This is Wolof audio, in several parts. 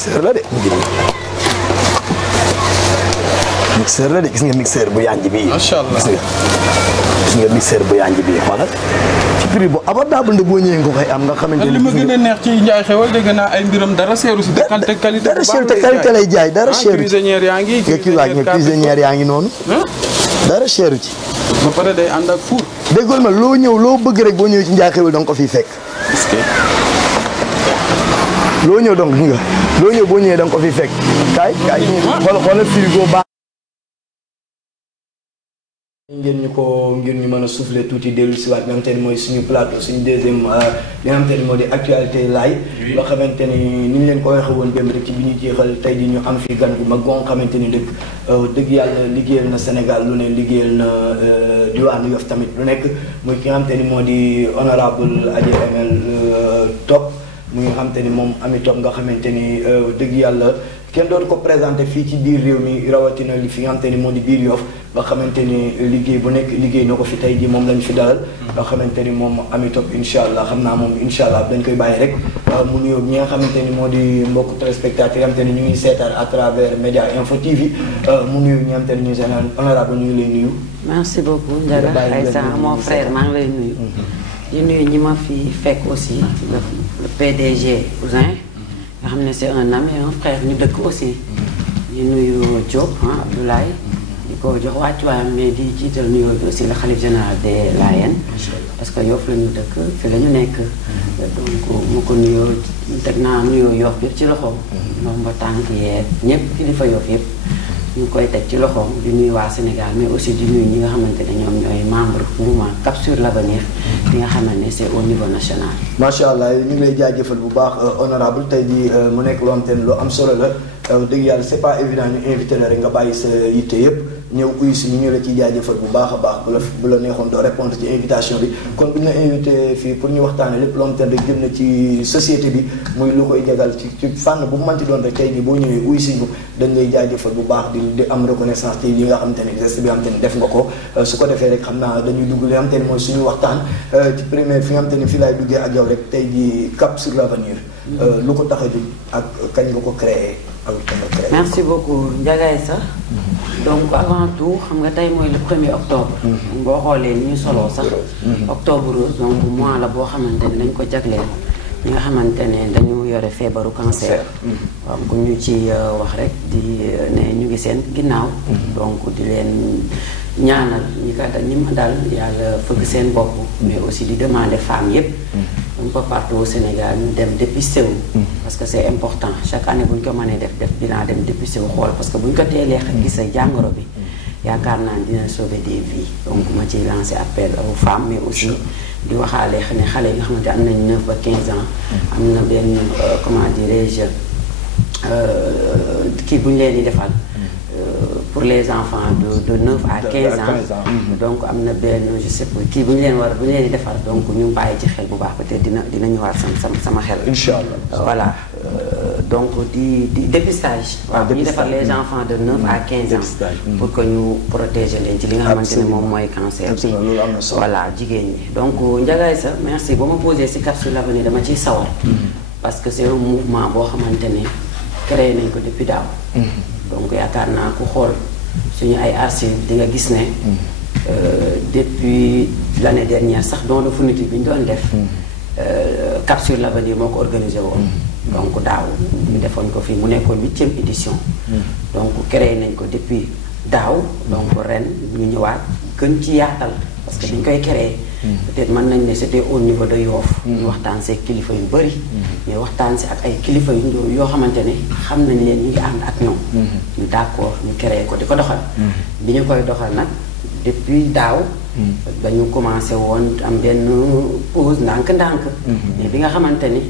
mixeur la de mixeur la de gis nga mixeur bu yanj bi macha allah gis nga mixeur bu yanj bi xoolal ci prix bu abordable nde boo ñëwee nga koy am nga xamante ni li ma gën a neex ci Ndiaye Xewal dégg naa ay mbiram dara seeru si te qualité dara cher te qualité lay jaay dara cher cuisinière yaa ngi cuisinière yaa ngi noonu dara cheru ci ba pare day ànd ak four déggool ma loo ñëw loo bëgg rek boo ñëwee ci Ndiaye Xewal da nga ko fiy fekk loo ñëw donc nga loo ñëw boo ñëwee da nga ko fiy fekk kaay xoolal frigo baax ngeen ñu ko ngir ñu mën a souffler tuuti dellu si waat nga xamante ni mooy suñu plateau suñu deuxième li nga xamante ni moo di actualité laay loo xamante ni ñu leen ko waxee woon démb rek ci bi ñu jeexal tey ji ñu am fi gan gu mag goo xamante ni dëgg yàlla liggéeyal na Sénégal lu ne liggéeyal na diwaanu Yoff tamit lu nekk muy ki nga xamante ni moo di honorable Adji ML Top muy nga xamante ni moom Ami Top nga xamante ni dëgg yàlla kenn doon ko présenté fii ci biir réew mi rawatina li fi nga xamante ni moo di biir Yoff nga xamante ni liggéey bu nekk liggéey na ko fi tey ji moom lañ fi dalal nga xamante ni moom Ami Top incha allah xam naa moom incha allah dañ koy bàyyi rek mu nuyoo ñi nga xamante ni moo di mbokk téléspectateurs yi nga xamante ni ñu ngi seetaan à travers Média Info TV mu nuyoo ñi nga xamante ni ñu seen honorable ñu ngi lay nuyu. merci beaucoup Ndiaga Aïssa mon frère maa ngi lay nuyu. di nuyu ñi ma fi fekk aussi le PDG Ousin nga xam ne c'est un ami un frère ñu dëkk aussi di nuyu Diop Abdoulaye di ko jox wàccuwaayam mais di jiital nuyoo bi aussi le khalife général des Layènes parce que Yoff la ñu dëkk fi la ñu nekk donc mu ko nuyoo teg naa nuyoo Yoff yëpp ci loxoom moom ba tànk yeeg ñëpp kilifa Yoff yëpp ñu koy teg ci loxoom di nuyu waa Sénégal mais aussi di nuyu ñi nga xamante ne ñoom ñooy membre mouvement Cap sur l'avenir bi nga xamante ne c'est au niveau national. macha allah ñu ngi lay jaajëfal bu baax honorable tey jii mu nekk loo xamante ne lu am solo la dëgg yàlla c'est pas évident ñu invité la rek nga bàyyi sa yitte yëpp ñëw uyu si ñu la ciy jaajëfal bu baax a baax bu la neexoon doo répondre ci invitation bi kon bu ñu la invité fii pour ñu waxtaanee lépp loo xamante ne rek jëm na ci société bi muy lu koy jagal ci fànn bu mu mënti doon rek tey jii boo ñëwee uyu si ñu dañ lay jaajëfal bu baax di am reconnaissance ci li nga xamante ne geste bi nga xamante ne def nga ko su ko defee rek xam naa dañuy dugg li nga xamante ne mooy suñu waxtaan ci première fi nga xamante ne fii laay duggee ak yow rek tey jii Cap sur l'avenir lu ko tax a jóg ak kañ nga ko créé ak kañ nga créé. merci beaucoup Ndiaga Aïssa donc avant tout xam nga tey mooy le 1er octobre. boo xoolee ni ñu soloo sax. octobre rose donc mois la boo xamante ne dañ ko jagleel ñi nga xamante ne dañu yore feebaru cancer. waaw ku ñu ci wax rek di ne ñu ngi seen ginnaaw. donc di leen ñaanal ñi ma dal yàlla fëgg seen bopp. mais aussi di demander femmes yépp un peu partout au Sénégal ñu dem dépister wu. parce que c'est important chaque année bu ñu ko mënee def bilan dem dépister wu xool parce que bu ñu ko teelee gis sa jàngoro bi yaakaar naa dina sauver des vies donc ma ciy lancer appel aux femmes mais aussi di waxaale ne xale yi nga xamante am nañ 9 ba 15 ans am na benn comment dirais-je kii bu ñu leen di defal pour les enfants de 9 à 15 ans donc am na benn je sais pas kii bu ñu leen di defar donc ñu bàyyi ci xel bu baax peut-être dina ñëwaat sama xel. Inch'Allah. Voilà donc di dépistage. waaw ñu defar les enfants de 9 à 15 ans. pour que ñu protéger leen ci li nga xamante ne moom mooy cancer. loolu am na solo voilà jigéen ñi donc Ndiaga Aïssa merci ba ma posé si Cap sur l'avenir dama ciy sawar. parce que c'est un mouvement boo xamante ne créé nañ ko depuis daaw. donc yaakaar naa ku xool suñu ay archives di nga gis ne depuis l'année dernière sax don de fourniture bi ñu doon def Cap sur l'avenir moo ko organisé woon donc daaw ñu defoon ko fii mu nekkoon 8e édition donc créé nañ ko depuis daaw donc ren ñu ñëwaat gën ci yaatal parce que dañ koy créé peut-être mën nañ ne c'était au niveau de Yoff ñu waxtaan see kilifa yu bëri mais waxtaan si ak ay kilifa yu yoo xamante ne xam nañ leen ñu ngi ànd ak ñoom ñu d'accord ñu créé ko di ko doxal bi ñu koy doxal nag depuis daaw dañu commencé woon am benn pause ndànk-ndànk mais bi nga xamante ni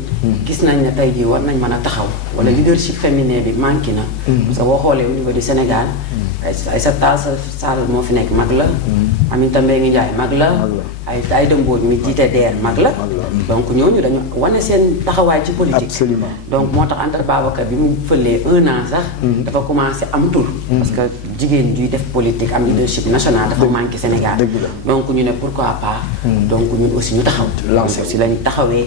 gis nañ ne tey jii war nañ mën a taxaw wala leadership féminin bi manqué na parce que boo xoolee au niveau du Sénégal Aïssata Tall Sall moo fi nekk mag la Aminata Mbengue Ndiaye mag la ay dëmbooj mi jiite DER mag la donc ñooñu dañu wane seen taxawaay ci politique absolument donc moo tax Anta Babacar bi mu fëlee 1 an sax dafa commencé am tur parce que jigéen juy def politique am leadership national dafa manqué Sénégal donc ñu ne pourquoi pas donc ñun aussi ñu taxaw lancé si lañ taxawee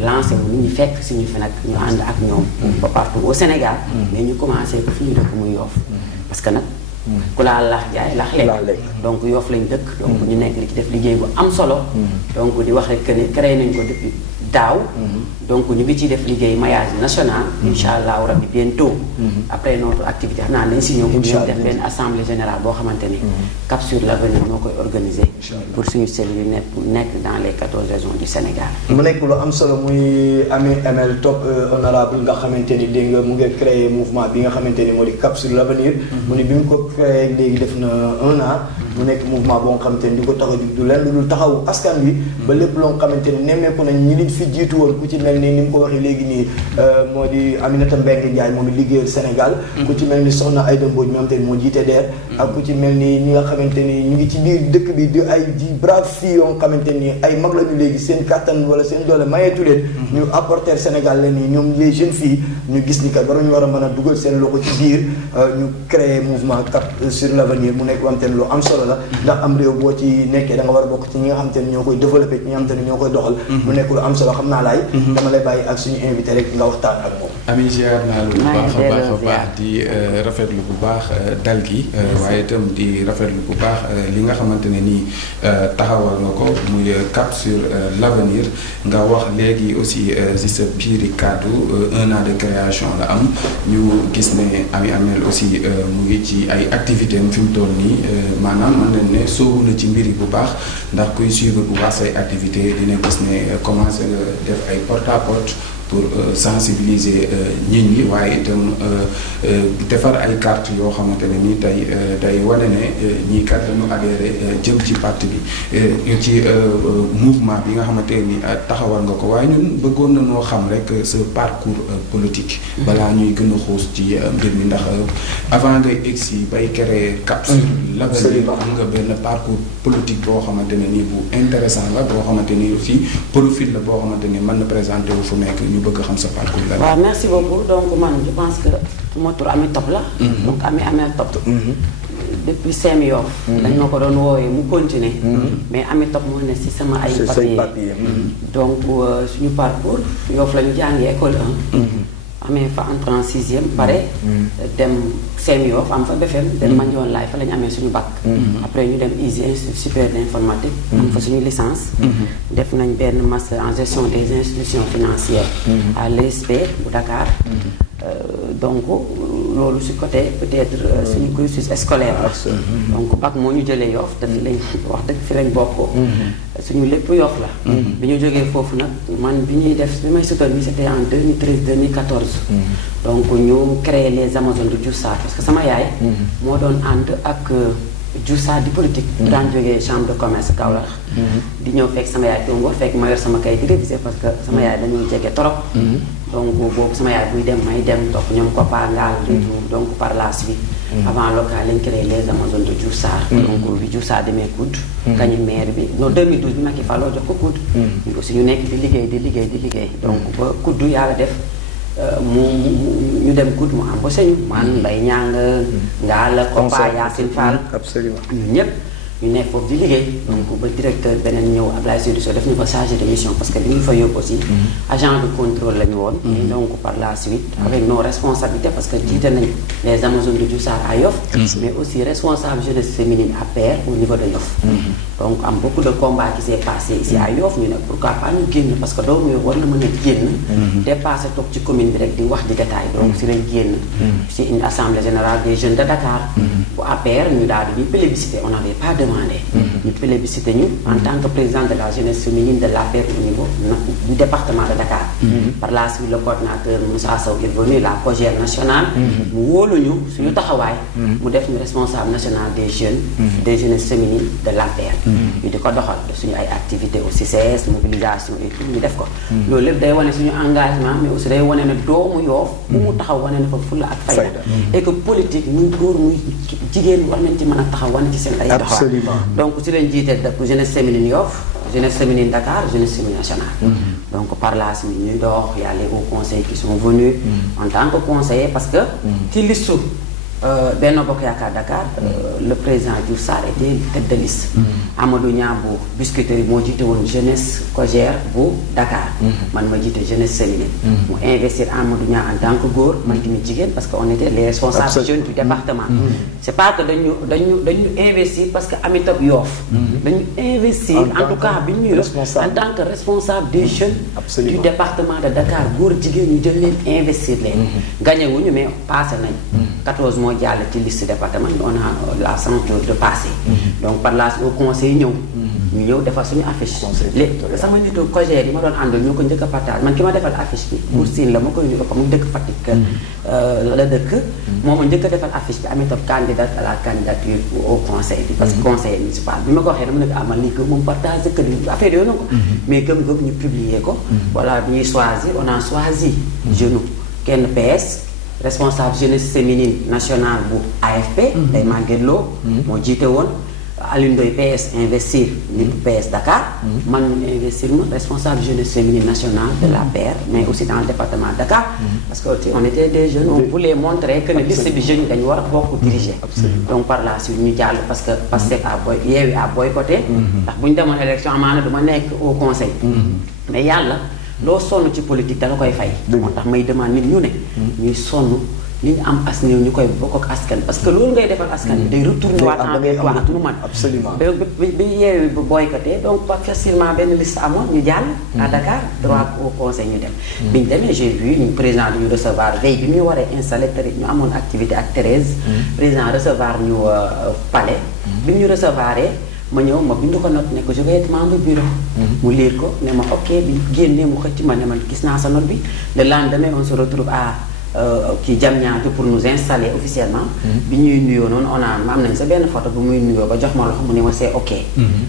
lancé wu nit ñi fekk si ñu fi nag ñu ànd ak ñoom ba partout au Sénégal mais ñu commencé ko fi ñu dëkk muy Yoff parce que nag ku laal laax jaay laax lekk donc Yoff lañ dëkk donc ñu nekk li ci def liggéey bu am solo donc di wax rek que ne créé nañ ko depuis daaw donc ñu ngi ciy def liggéey maillage national incha allahu rabbi bientôt après notre activité xam naa nañ si ñëw def benn assemblée générale boo xamante ni Cap sur l'Avenir moo koy organiser pour suñu cellules yi nekk dans les 14 régions du Sénégal mu nekk lu am solo muy Ami ML Top honorable nga xamante ni dégg nga mu ngi créé mouvement bi nga xamante ni moo di Cap sur l'Avenir mu ni bi mu ko créé léegi def na 1 an mu nekk mouvement boo nga xamante ni di ko tax a jug du leen lu dul taxawu askan wi ba lépp loo nga xamante ni nemmeeku nañ ñi nit fi jiitu woon ku ci mel ni mu ko waxee léegi nii moo di Aminata Mbengue Ndiaye moom it liggéeyal Sénégal ku ci mel ni Soxna Aïda Mbodj mi nga xamante ni moo jiite DER ak ku ci mel ni ñi nga xamante ni ñu ngi ci biir dëkk bi di ay di brave filles yoo nga xamante ni ay mag lañu léegi seen kattan wala seen doole mayeetu leen ñu apporter Sénégal la nii ñoom les jeunes filles ñu gis ni kat waruñu war a mën a dugal seen loxo ci biir ñu créer mouvement Cap sur l'Avenir mu nekk wante lu am solo la ndax am réew boo ci nekkee da nga war a bokk ci ñi nga xamante ni ñoo koy développé ñi nga xamante ni ñoo koy doxal mu nekk lu am solo xam naa laay dama lay bàyyi ak suñu invité rek nga waxtaan ak moom Ami ziar naa lu baax a baax di rafetlu bu baax dal gi waaye itam di rafetlu bu baax li nga xamante ne nii taxawal nga ko muy Cap sur l'Avenir nga wax léegi aussi si sa biiri kàddu 1 an de création la am ñu gis ne Ami Amel aussi mu ngi ci ay activités am fi mu toll nii maanaam mën nañ ne soobu na ci mbir yi bu baax ndax kuy suivre bu baax say activités dina gis ne commencé nga def ay porte à porte pour sensibiliser nit ñi waaye itam defar ay carte yoo xamante ne nii tey day wane ne ñii kat dañu adhéré jëm ci parti bi ci mouvement bi nga xamante ni taxawal nga ko waaye ñun bëggoon na noo xam rek sa parcours politique balaa ñuy gën a xuus ci mbir mi ndax avant ngay egsi bay créer Cap sur l'Avenir am nga benn parcours politique boo xamante ne nii bu intéressant la boo xamante ni aussi profil la boo xamante ni mën na présenté wu fu nekk ñu bëgg xam sa parcours la. waaw merci beaucoup donc man je pense que moo tur Ami Top la. donc Ami Amel Top. depuis Sem Yoff. dañ ma ko doon woowee mu continuer mais Ami Top moo ne si sama ay papier donc suñu parcours Yoff la ñu jàngee école 1. amee fa entrée en 6e pare dem Sem Yoff am fa BFM dem Mandione Laye fa la ñu amee suñu bac après ñu dem ISI Institut supérieur d'informatique am fa suñu licence def nañ benn master en gestion des institutions financières à l'ESP bu Dakar donc loolu si côté peut-être suñu cursus scolaire la donc bac moo ñu jëlee Yoff te lañ wax dëgg fi lañ bokk suñu lépp Yoff la bi ñu jógee foofu nag man bi ñuy def bi may soutenir c'était en 2013-2014 donc ñu créé les Amazones de Diouf Sarr parce que sama yaay moo doon ànd ak Diouf Sarr di politique daan jógee chambre de commerce Kaolack di ñëw fekk sama yaay Tongo fekk ma yor sama kayit di réviser parce que sama yaay dañuy jege trop donc boobu sama yaay buy dem may dem topp ñoom Kopa Ngaal donc par la suite avant local lañ créé les Amazones de Diouf Sarr donc bi Diouf Sarr demee COUD gañu maire bi non 2012 bi Macky Fallo jox ko COUD ñu aussi ñu nekk di liggéey donc ba COUD yàlla def ñu dem COUD mu embauché ñu man Mbaye Niang Ngaal Kopa Yacine Fall absolument ñun ñëpp ñu nekk foofu di liggéey donc ba directeur beneen ñëw Ablaye Seydou Sow def ñu fa chargé de mission parce que li ñu fa yóbbu aussi agent de contrôle la ñu woon et donc par la suite avec nos responsabilités parce que jiite nañ les Amazones de Diouf Sarr à Yoff mais aussi responsable jeunesse féminine à pair au niveau de Yoff donc am beaucoup de combats qui s'est passé ici à Yoff ñu ne pourquoi pas ñu génn parce que doomu Yoff war na mën a génn dépassé toog ci commune bi rek di wax di détail donc si lañ génn ci une assemblée générale des jeunes de Dakar bu APR ñu daal di ñuy plébiscité on n'avait pas demandé ñu plébiscité ñu en tant que président de la jeunesse féminine de l'APR au niveau du département de Dakar par la suite le coordinateur Moussa Sow est venu la COJER nationale mu wóoluñu suñu taxawaay mu def ñu responsable national des jeunes des jeunesses féminines de l'APR ñu di ko doxal suñu ay activités au CCS mobilisation et tout ñu def ko loolu lépp day wane suñu engagement mais aussi day wane ne doomu Yoff bu mu taxaw wane ne fa fulla ak fayda et que politique muy góor muy jigéen war nañ ci mën a taxaw wane ci seen ay doxal donc si lañ jiitee dëkk jeunesse féminine Yoff jeunesse féminine Dakar jeunesse féminine nationale donc par la suite ñuy dox y a les hauts conseils qui sont venus en tant que conseiller parce que ci listu Benno Bokk Yaakaar Dakar le président Diouf Sarr était tête de liste. Amadou Niang bu Biscuiterie moo jiite woon jeunesse COJER bu Dakar. man ma jiite jeunesse féminine. mu investir Amadou Niang en tant que góor man tamit jigéen parce que on était les responsables jeunes du département. c'est pas que dañu investir parce que Amitab Yoff. dañu investir en tout cas bi ñu en tant que responsable des jeunes. du département de Dakar góor jigéen ñu jël leen investir leen. gagné wuñu mais passé nañ. 14 mois jàll ci liste département on a la chance de passer. donc par là au conseil ñëw. ñu ñëw defal suñu affiche. léegi sama nitu COJER yi ma doon àndal ñoo ko njëkk a partage man ki ma defal affiche bi. pour Sine la ma koy nuyu ko mu dëkk Fatick. la dëkk. moo ma njëkk a defal affiche bi amee tam candidate à la candidature au conseil bi. parce que conseil municipal bi ma ko waxee dama ne ko amal lii que moom partage que ni affaire yooyu na ko. mais gëm-gëm ñu publier ko. voilà bi ñuy choisir on a choisi. jeune kenn PS. responsable jeunesse féminine nationale bu AFP. day Maguette Lo. moo jiite woon Alioune Ndoye PS investir nit PS Dakar. man ñu investir ma responsable jeunesse féminine nationale de la PR mais aussi dans le département de Dakar. parce que on était des jeunes on voulait montrer que ne liste bi jeunes dañu war a bokk diriger. donc par la suite ñu jàll parce que Pastef Yewwi a boycotté. ndax bu ñu demoon élection amaana du ma nekk au conseil. mais yàlla. loo sonn ci politique dala koy fay. moo tax may demande nit ñu ne. ñuy sonn li ñu am as néew ñu koy bokk ak askan parce que loolu ngay defal askan bi day retourner waat en toi ak nu man. absolument bi Yewwi bu boycotté donc pas facilement benn liste amoon ñu jàll. à Dakar droit au conseil ñu dem. bi ñu demee j'ai vu ñu président ñu recevoir veille bi ñu waree installé ñu amoon activité ak Thérèse. président recevoir ñu palais. bi ñu recevoir ma ñëw ma bind ko note ne ko je vais être membre bureau. mu lire ko ne ma ok bi génnee mu xëcc ma ne man gis naa sa note bi le lendemain on se retrouve à kii Diamniadio pour nous installer officiellement. bi ñuy nuyoo noonu on a am nañ sa benn photo bu muy nuyoo ba jox ma loxo mu ne ma c'est ok.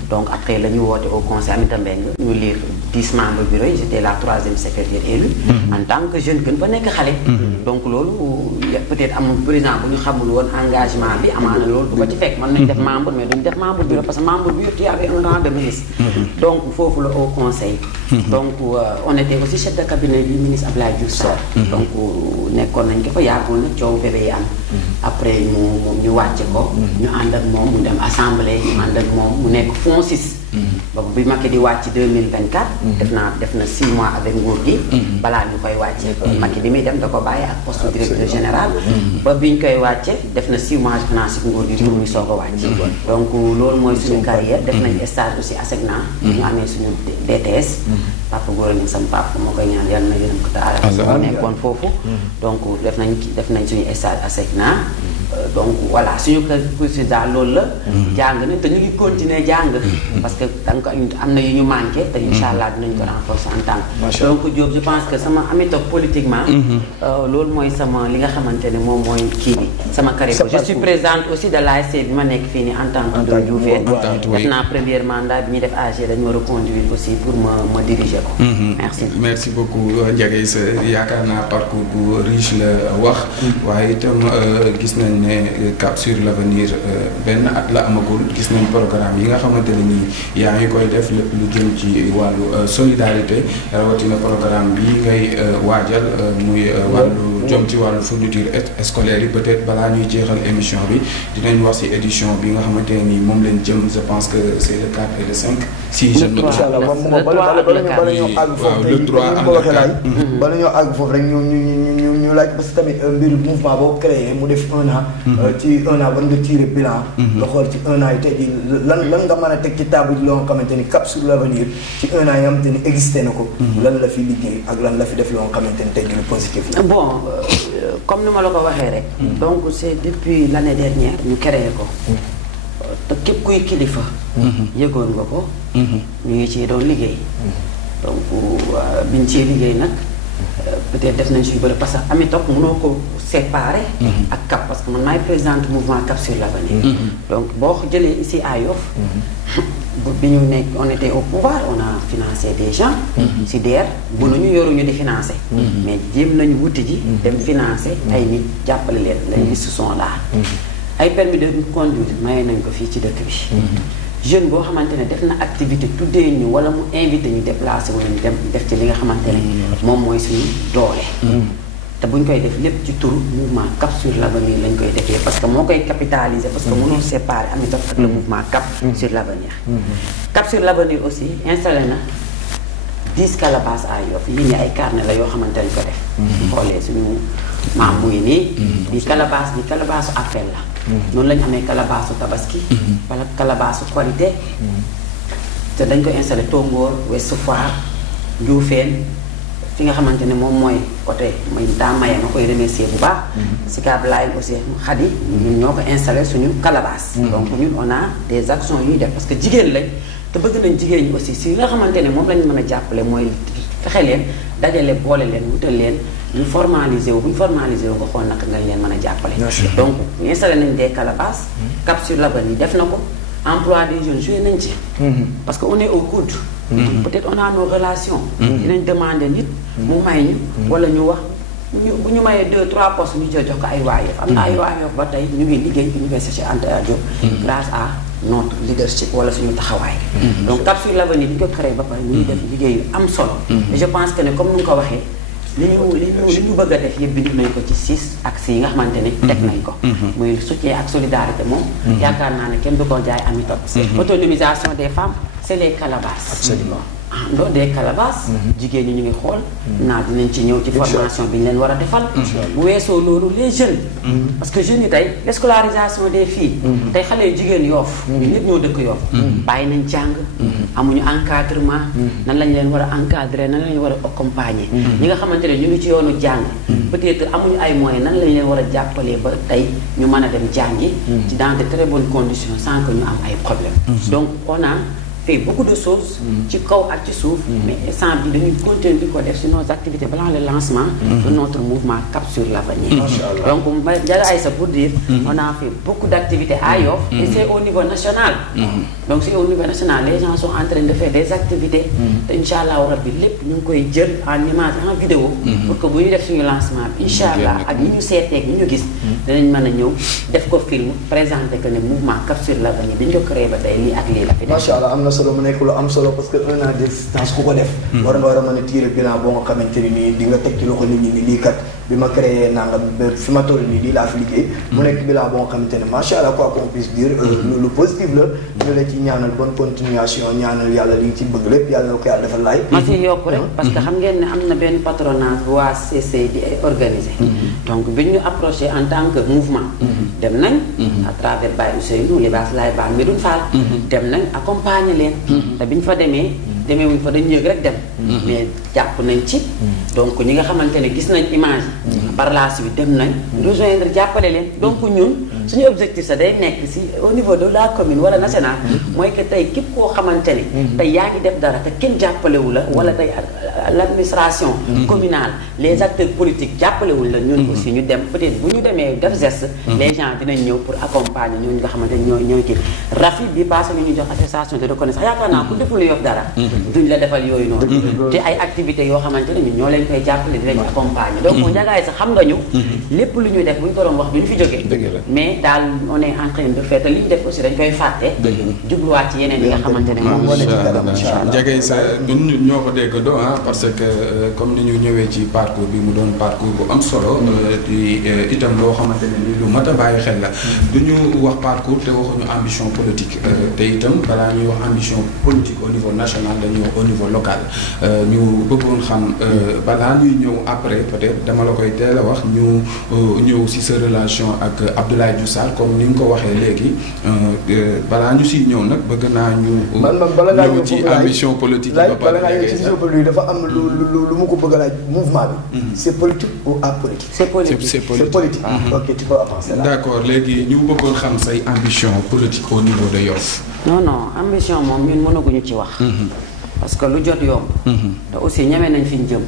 donc après la ñu woote au conseil Aminata Mbengue ñu lire 10 membres bureau yi j'étais la 3e secrétaire élue. en tant que jeune gën fa nekk xale. donc loolu peut-être amul président bu ñu xamul woon engagement bi amaana loolu du ko ci fekk mën nañu def membre mais duñu def membre bureau parce que membre bureau tu avais un rang de ministre. donc foofu la au conseil. donc on était aussi chef de cabinet du ministre Abdoulaye Diouf Sarr. donc nekkoon nañ ko fa yàggul nag coow bébé yi am. après ñu wàcce ko. ñu ànd ak moom mu dem assemblée ñu ànd ak moom mu nekk FONSIS. ba bi Macky di wàcc 2024. def na 6 mois avec nguur gi. balaa ñu koy wàcce. Macky bi muy dem da ko bàyyi ak poste directeur général. ba bi ñu koy wàcce def na 6 mois financé nguur gi pour muy soog a wàcc. donc loolu mooy suñu carrière def nañ stage aussi ASECNA. ñu amee suñu DTS. papa góor a sama papa moo koy ñaan yàlla na yërëm ko taala moo nekkoon foofu. donc def nañ suñu stage ASECNA. donc voilà suñu kër président loolu la. jàng nañ te ñu ngi continuer jàng. parce que danga ko am na yu ñu manqué te incha allah dinañ ko renforcer en tant que. donc Diop je pense que sama méthode politiquement. loolu mooy sama li nga xamante ne moom mooy kii bi. sama carrière je suis présidente aussi de l'ASC bi ma nekk fii nii en tant que Ndoye Dioufène. def naa premier mandat bi ñuy def AG dañoo reconduire aussi pour ma diriger ko. merci beaucoup Ndiaye sa yaakaar naa parcours bu riche la wax. waaye itam gis nañ ne Cap sur l'avenir benn at la amagul gis nañ programme yi nga xamante ne nii yaa ngi koy def lépp lu jëm ci wàllu solidarité rawatina programme bi ngay waajal muy wàllu jëm ci wàllu fourniture scolaire yi peut-être balaa ñuy jeexal émission bi dinañ wax ci édition bi nga xamante ne nii moom lañ jëm je pense que c'est le 4 et le 5 si je ne me trompe le 3 ak le 4 bala ñoo àgg foofu rek ñu laaj parce que tamit mbir mouvement boo créé mu def 1 an ci 1 an war nga tirer bilan nga xool ci 1 an yi tey jii lan nga mën a teg ci table loo nga xamante ni Cap sur l'avenir ci 1 an yi nga xamante ni existé na ko lan la fi liggéey ak lan la fi def loo nga xamante ni tey jii lu positif la bon comme ni ma la ko waxee rek donc c'est depuis l'année dernière ñu créé ko te képp kuy kilifa yëgoon nga ko ñu ngi ci doon liggéey donc biñ ci liggéey nag peut-être def nañ suñu bëri parce que Amitok mënoo ko séparer ak Cap parce que man maay présidente mouvement Cap sur l'avenir donc boo jëlee ici à Yoff bi ñu nekk on était au pouvoir on a financé des gens si DER bu nañu yoruñu di financer mais jéem nañu wuti ji dem financer ay nit jàppale leen les listes sont là ay permis de conduire maye nañ ko fii ci dëkk bi jeune boo xamante ne def na activité tuddee ñu wala mu invité ñu déplacé wu ñu dem def ci li nga xamante ne moom mooy suñu doole te buñ koy def lépp ci turu mouvement Cap sur l'avenir lañ koy defee parce que moo koy capitaliser parce que mënoo séparer Amitote ak le mouvement Cap sur l'avenir. Cap sur l'avenir aussi installé na 10 calebasses à Yoff yi ni ay carnet la yoo xamante nañ ko def. xoolee suñu maam mu ngi nii. bi calebasse appel la. noonu la ñu amee calebasse tabaski. wala calebasse Korité. te dañ ko installé Tongoor Ouest Foire Ndioufène fi nga xamante ne moom mooy côté mooy daa maye ma koy remercier bu baax. Sicap Line aussi Khady ñun ñoo ko installé suñu calebasse. donc ñun on a des actions yuy def parce que jigéen lañ te bëgg nañ jigéen ñi aussi si nga xamante ne moom lañ mën a jàppale mooy fexe leen dajale boole leen wutal leen ñu formaliser wu bu ñu formaliser wu ko xool naka nga leen mën a jàppale. donc installé nañ des calebasses. Cap sur l'avenir def na ko. emploi des jeunes joué nañ ci. parce que on est au coude. peut-être on a nos relations. dinañ demander nit. mu may ñu. wala ñu wax bu ñu mayee 2 3 postes ñu jox ko ay waa Yoff. am na ay waa Yoff ba tey ñu ngi liggéey université Anta Diop. grâce à notre leadership wala suñu taxawaay. donc Cap sur l'avenir bi ñu ko créé ba pare ñu ngi def liggéey yu am solo. et je pense que ne comme ni nga ko waxee. li ñu bëgg a def yëpp bind nañ ko ci 6 axes yi nga xamante ne teg nañ ko muy soutien ak solidarité moom yaakaar naa ne kenn du ko jaay Amitote autonomisation des femmes c'est les calebasses absolument loolu des calebasses jigéen ñi ñu ngi xool naa dinañ ci ñëw ci formation bi ñu leen war a defal bu weesoo loolu les jeunes parce que jeunes yi tey l'escolarisation des filles tey xale yu jigéen Yoff ñu ñëpp ñoo dëkk Yoff bàyyi nañ jàng amuñu encadrement nan lañ leen war a encadrer nan lañ war a accompagner ñi nga xamante ne ñu ngi ci yoonu jàng peut-être amuñu ay moyens nan lañ leen war a jàppalee ba tey ñu mën a dem jàngi ci dans de très bonnes conditions sans que ñu am ay problèmes donc on a fait beaucoup de choses ci kaw ak ci suuf mais instant bi dañuy continuer di ko def sur nos activités balaa le lancement de notre mouvement Cap sur l'avenir donc Ndiaga Aïssa pour dire on a fait beaucoup d'activités à Yoff et c'est au niveau national donc c'est au niveau national les gens sont en train de faire des activités te incha allah rabbi lépp ñu ngi koy jël en image en vidéo pour que bu ñu def suñu lancement bi incha allah ak ñi ñu seeteeg ñi ñu gis danañ mën a ñëw def ko film présenter que ne mouvement Cap sur l'avenir dañu ko créé ba tey lii ak lii la fi def solo mu nekk lu am solo parce que 1 an d'existence ku ko def war nga war a mën a tirer bilan boo nga xamante ni nii di nga teg ci loxo nit ñi ni lii kat bi ma créé nangam fi ma toll nii lii laa fi liggéey mu nekk bilan boo nga xamante ne macha allah quoi qu'on puisse dire lu positif la ñu la ci ñaanal bonne continuation ñaanal yàlla li nga ci bëgg lépp yàlla na ko yàlla defal laay ma ci yokk rek parce que xam ngeen ne am na benn patronage bu waa CC di organisé donc bi ñu approché en tant que mouvement dem nañ à travers Baye Ousseynou Libaas Laay Baal Medoune Fall dem nañ accompagner leen te bi ñu fa demee wuñ fa dañ yëg rek dem mais jàpp nañ ci donc ñi nga xamante ne gis nañ image par la suite dem nañ rejoindre jàppale leen donc ñun suñu objectif sa day nekk si au niveau de la commune wala national mooy que tey képp koo xamante ne tey yaa ngi def dara te kenn jàppalewu la wala tey l'administration communale les acteurs politiques jàppalewul la ñun aussi ñu dem peut-être bu ñu demee def geste les gens dinañ ñëw pour accompagner ñooñu nga xamante ne ñooy kii Rafi bi passé ñu jox attestation de reconnaissance yaakaar naa ku deful Yoff dara duñ la defal yooyu noonu te ay activités yoo xamante ne ñun ñoo leen koy jàppale dinañ accompagner donc Ndiaga Aïssa xam nga ñu lépp lu ñuy def bu ñu ko doon wax du ñu fi jógee mais daal on est en train de faire te li ñu def aussi dañ koy fàtte jubluwaat ci yeneen yi nga xamante ne moom moo la ci kanam Ndiaga Aïssa ñun ñoo ko déggandoo parce que comme ni ñu ñëwee ci parcours bi mu doon parcours bu am solo di itam loo xamante ne ni lu mat a bàyyi xel la du ñu wax parcours te waxuñu ambition politique te itam balaa ñuy wax ambition politique au niveau national dañuy wax au niveau local ñu bëggoon xam balaa ñuy ñëw après peut-être dama la koy teel a wax ñu ñëw si sa relation ak Abdoulaye Diouf Sarr comme ni nga ko waxee léegi balaa ñu siy ñëw nag bëgg naa ñu ñëw ci ambition politique yi ba pare dafa am lu mu ko bëgg a laaj mouvement bi c'est politique ou apolitique c'est politique c'est politique ok tu peux avancer là d'accord léegi ñu bëggoon xam say ambition politique au niveau de Yoff non ambition moom ñun mënaguñu ci wax parce que lu jot yomb te aussi ñeme nañ fi ñu jëm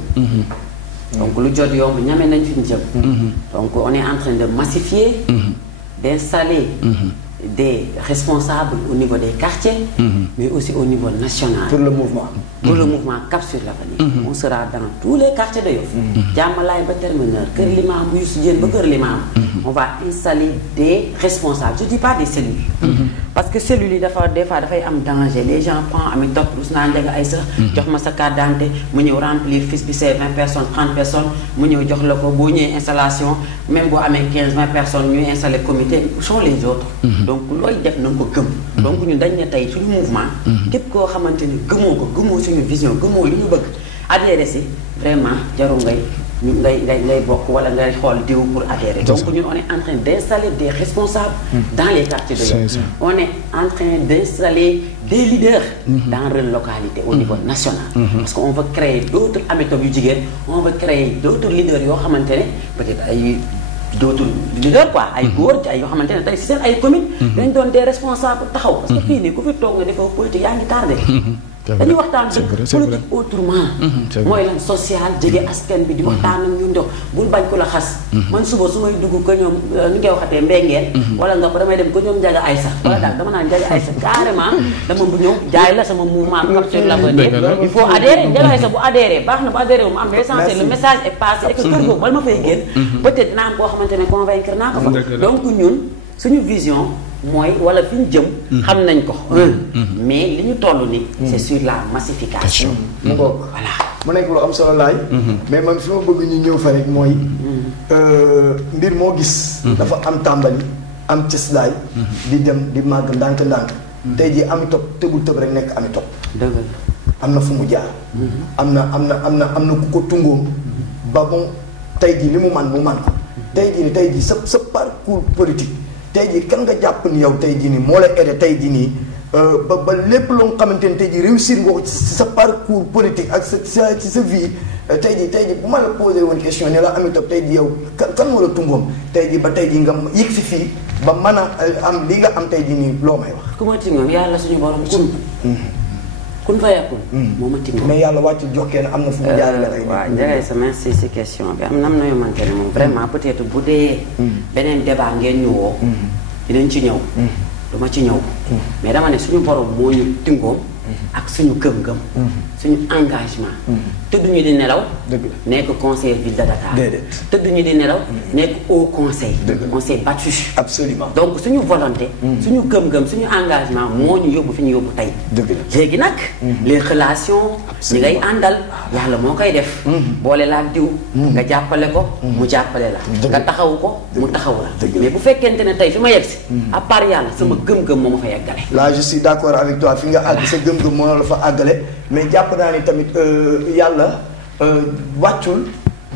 donc lu jot yomb ñeme nañ fi ñu jëm donc on est en train de massifier d'installer des responsables au niveau des quartiers mais aussi au niveau national pour le mouvement Cap sur l'avenir on sera dans tous les quartiers de Yoff Jàmmalaay ba Termineur Kër Limaam bu Youssou Diène ba Kër Limaam on va installer des responsables je dis pas des cellules parce que cellules yi dafa des fois dafay am danger les gens prennent ami topp Ousmane Ndiaga ay sax jox ma sa carte d'identité mu ñëw remplir fiche bi c'est 20 personnes 30 personnes mu ñëw jox la ko boo ñëwee installation même boo amee 15-20 personnes ñuy installer comité sont les autres donc looy def na nga ko gëm donc ñun dañ ne tey suñu mouvement képp koo xamante ni gëmoo suñu vision gëmoo li ñu bëgg adhéré si vraiment jarul ngay bokk wala ngay xool diw pour adhérer donc ñun on est en train d'installer des responsables dans les quartiers de Yoff on est en train d'installer des leaders dans leur localité au niveau national parce qu'on veut créer d'autres amitop yu jigéen on veut créer d'autres leaders yoo xamante ne peut-être ay d'autres leaders quoi ay góor ci ay yoo xamante ne tey si seen ay communes dañ doon des responsables taxaw parce que fii nii ku fi toog nga defoo politique yaa ngi tardé dañuy waxtaan politique autrement mooy lan social jege askan bi di waxtaan ak ñun dox bul bañ ko la xas man suba su may dugg ko ñoom ñu koy waxatee mbengeen wala nga ko damay dem ko ñoom Ndiaga Aïssa wala daal dama naan Ndiaga Aïssa carrément dama bu ñëw jaay la sama mouvement capture l'avenir il faut adhérer Ndiaga Aïssa bu adhérer baax na bu adhérer mu am l'essentiel le message est passé et que kër googu bala ma fay génn peut-être dinaa am koo xamante ne convaincre naa ko fa donc ñun suñu vision mooy wala fi ñu jëm xam nañ ko mais li ñu toll ni c'est sur la massification mu ngoog voilà mu nekk lu am solo laay mais man fi ma bëgg ñu ñëw fa rek mooy mbir moo gis dafa am tàmbali am cëslaay di dem di màgg ndànk-ndànk tey jii ami topp tëbul tëb rek nekk ami topp am na fu mu jaar am na ku ko tungoom ba moom tey jii li mu man ko tey jii sa parcours politique tey jii kan nga jàpp ni yow tey jii nii moo la aidé tey jii nii ba lépp loo xamante ni tey jii réussir nga ko ci sa parcours politique ak ci sa vie tey jii bu ma la posé woon question ne la Ami Top tey jii yow kan moo la tungoom tey jii ba tey jii nga yëg si fii ba mën a am li nga am tey jii nii loo may wax. ku ma tungoom yàlla suñu borom kun fa yàqul. moo ma tungoom mais yàlla wàcc jox kenn am na fu mu jaarale ay. waaw Ndiaga sa merci si question bi am na yoo xamante ne moom vraiment peut-être bu dee. beneen débat ngeen ñu woo. dinañ ci ñëw. duma ci ñëw. mais dama ne suñu borom moo ñu tungoom. ak suñu gëm-gëm. suñu engagement. tëdduñu di nelaw. nekk conseil ville de Dakar. tëdduñu di nelaw. nekk au conseil. on s'est battu. absolument donc suñu volonté. suñu gëm-gëm suñu engagement moo ñu yóbbu fi ñu yóbbu tey. léegi nag. les relations. ñi ngay àndal yàlla moo koy def. boole laa diw. nga jàppale ko. mu jàppale la. nga taxawu ko mu taxawu la. mais bu fekkente ne tey fi ma yegg si. à part yàlla sama gëm-gëm moo ma fa yeggale. là je suis d'accord avec toi fi nga àgg sa gëm-gëm moo la fa àggale mais jàpp naa ni tamit yàlla wàccul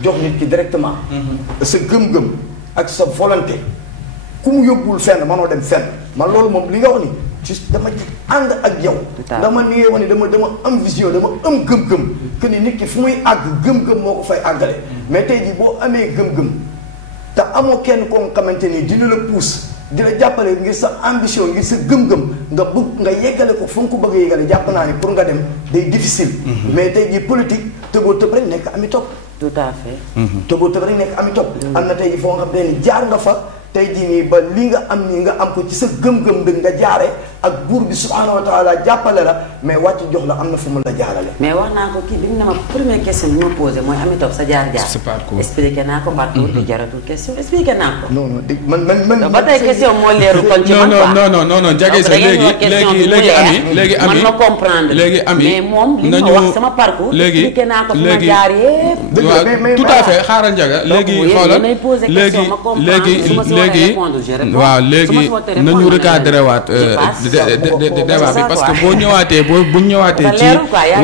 jox nit ki directement. sa gëm-gëm ak sa volonté ku mu yóbbul fenn mënoo dem fenn man loolu moom li nga wax ni ci dama ci ànd ak yow. dama ni wax ni dama am vision dama am gëm-gëm que ni nit ki fu muy àgg gëm-gëm moo ko fay àggale mais tey jii boo amee gëm-gëm te amoo kenn koo xamante ni dina la pousse. di la jàppale ngir sa ambition ngir sa gëm-gëm nga bëgg nga yeggale ko fu nga ko bëgg a yeggale jàpp naa ni pour nga dem day difficile. mais tey jii politique tëboo tëb rek nekk Ami Top. tout à fait. tëboo tëb rek nekk Ami Top. am na tey jii foo nga xam ne jaar nga fa tey jii nii ba li nga am nii nga am ko ci sa gëm-gëm dëgg nga jaare ak buur bi subhanahu wa taala jàppale la mais wàcc jox la am na fu mu la jaarale. mais wax naa ko kii bi ne ma première question bi ma posé mooy Ami Top sa jaar-jaar. expliqué naa ko parcours bi jaratul question expliqué naa ko. non man ba tey question moo leeru kon ci man quoi non Ndiaga sa léegi Ami man ma comprendre. léegi Ami mais moom li ma wax sama parcours. expliqué naa ko fi ma jaar yépp. tout à fait xaaral Ndiaga léegi xoolal léegi waaw léegi nañu recadré waat débat bi parce que boo ñëwaatee bu ñëwaatee ci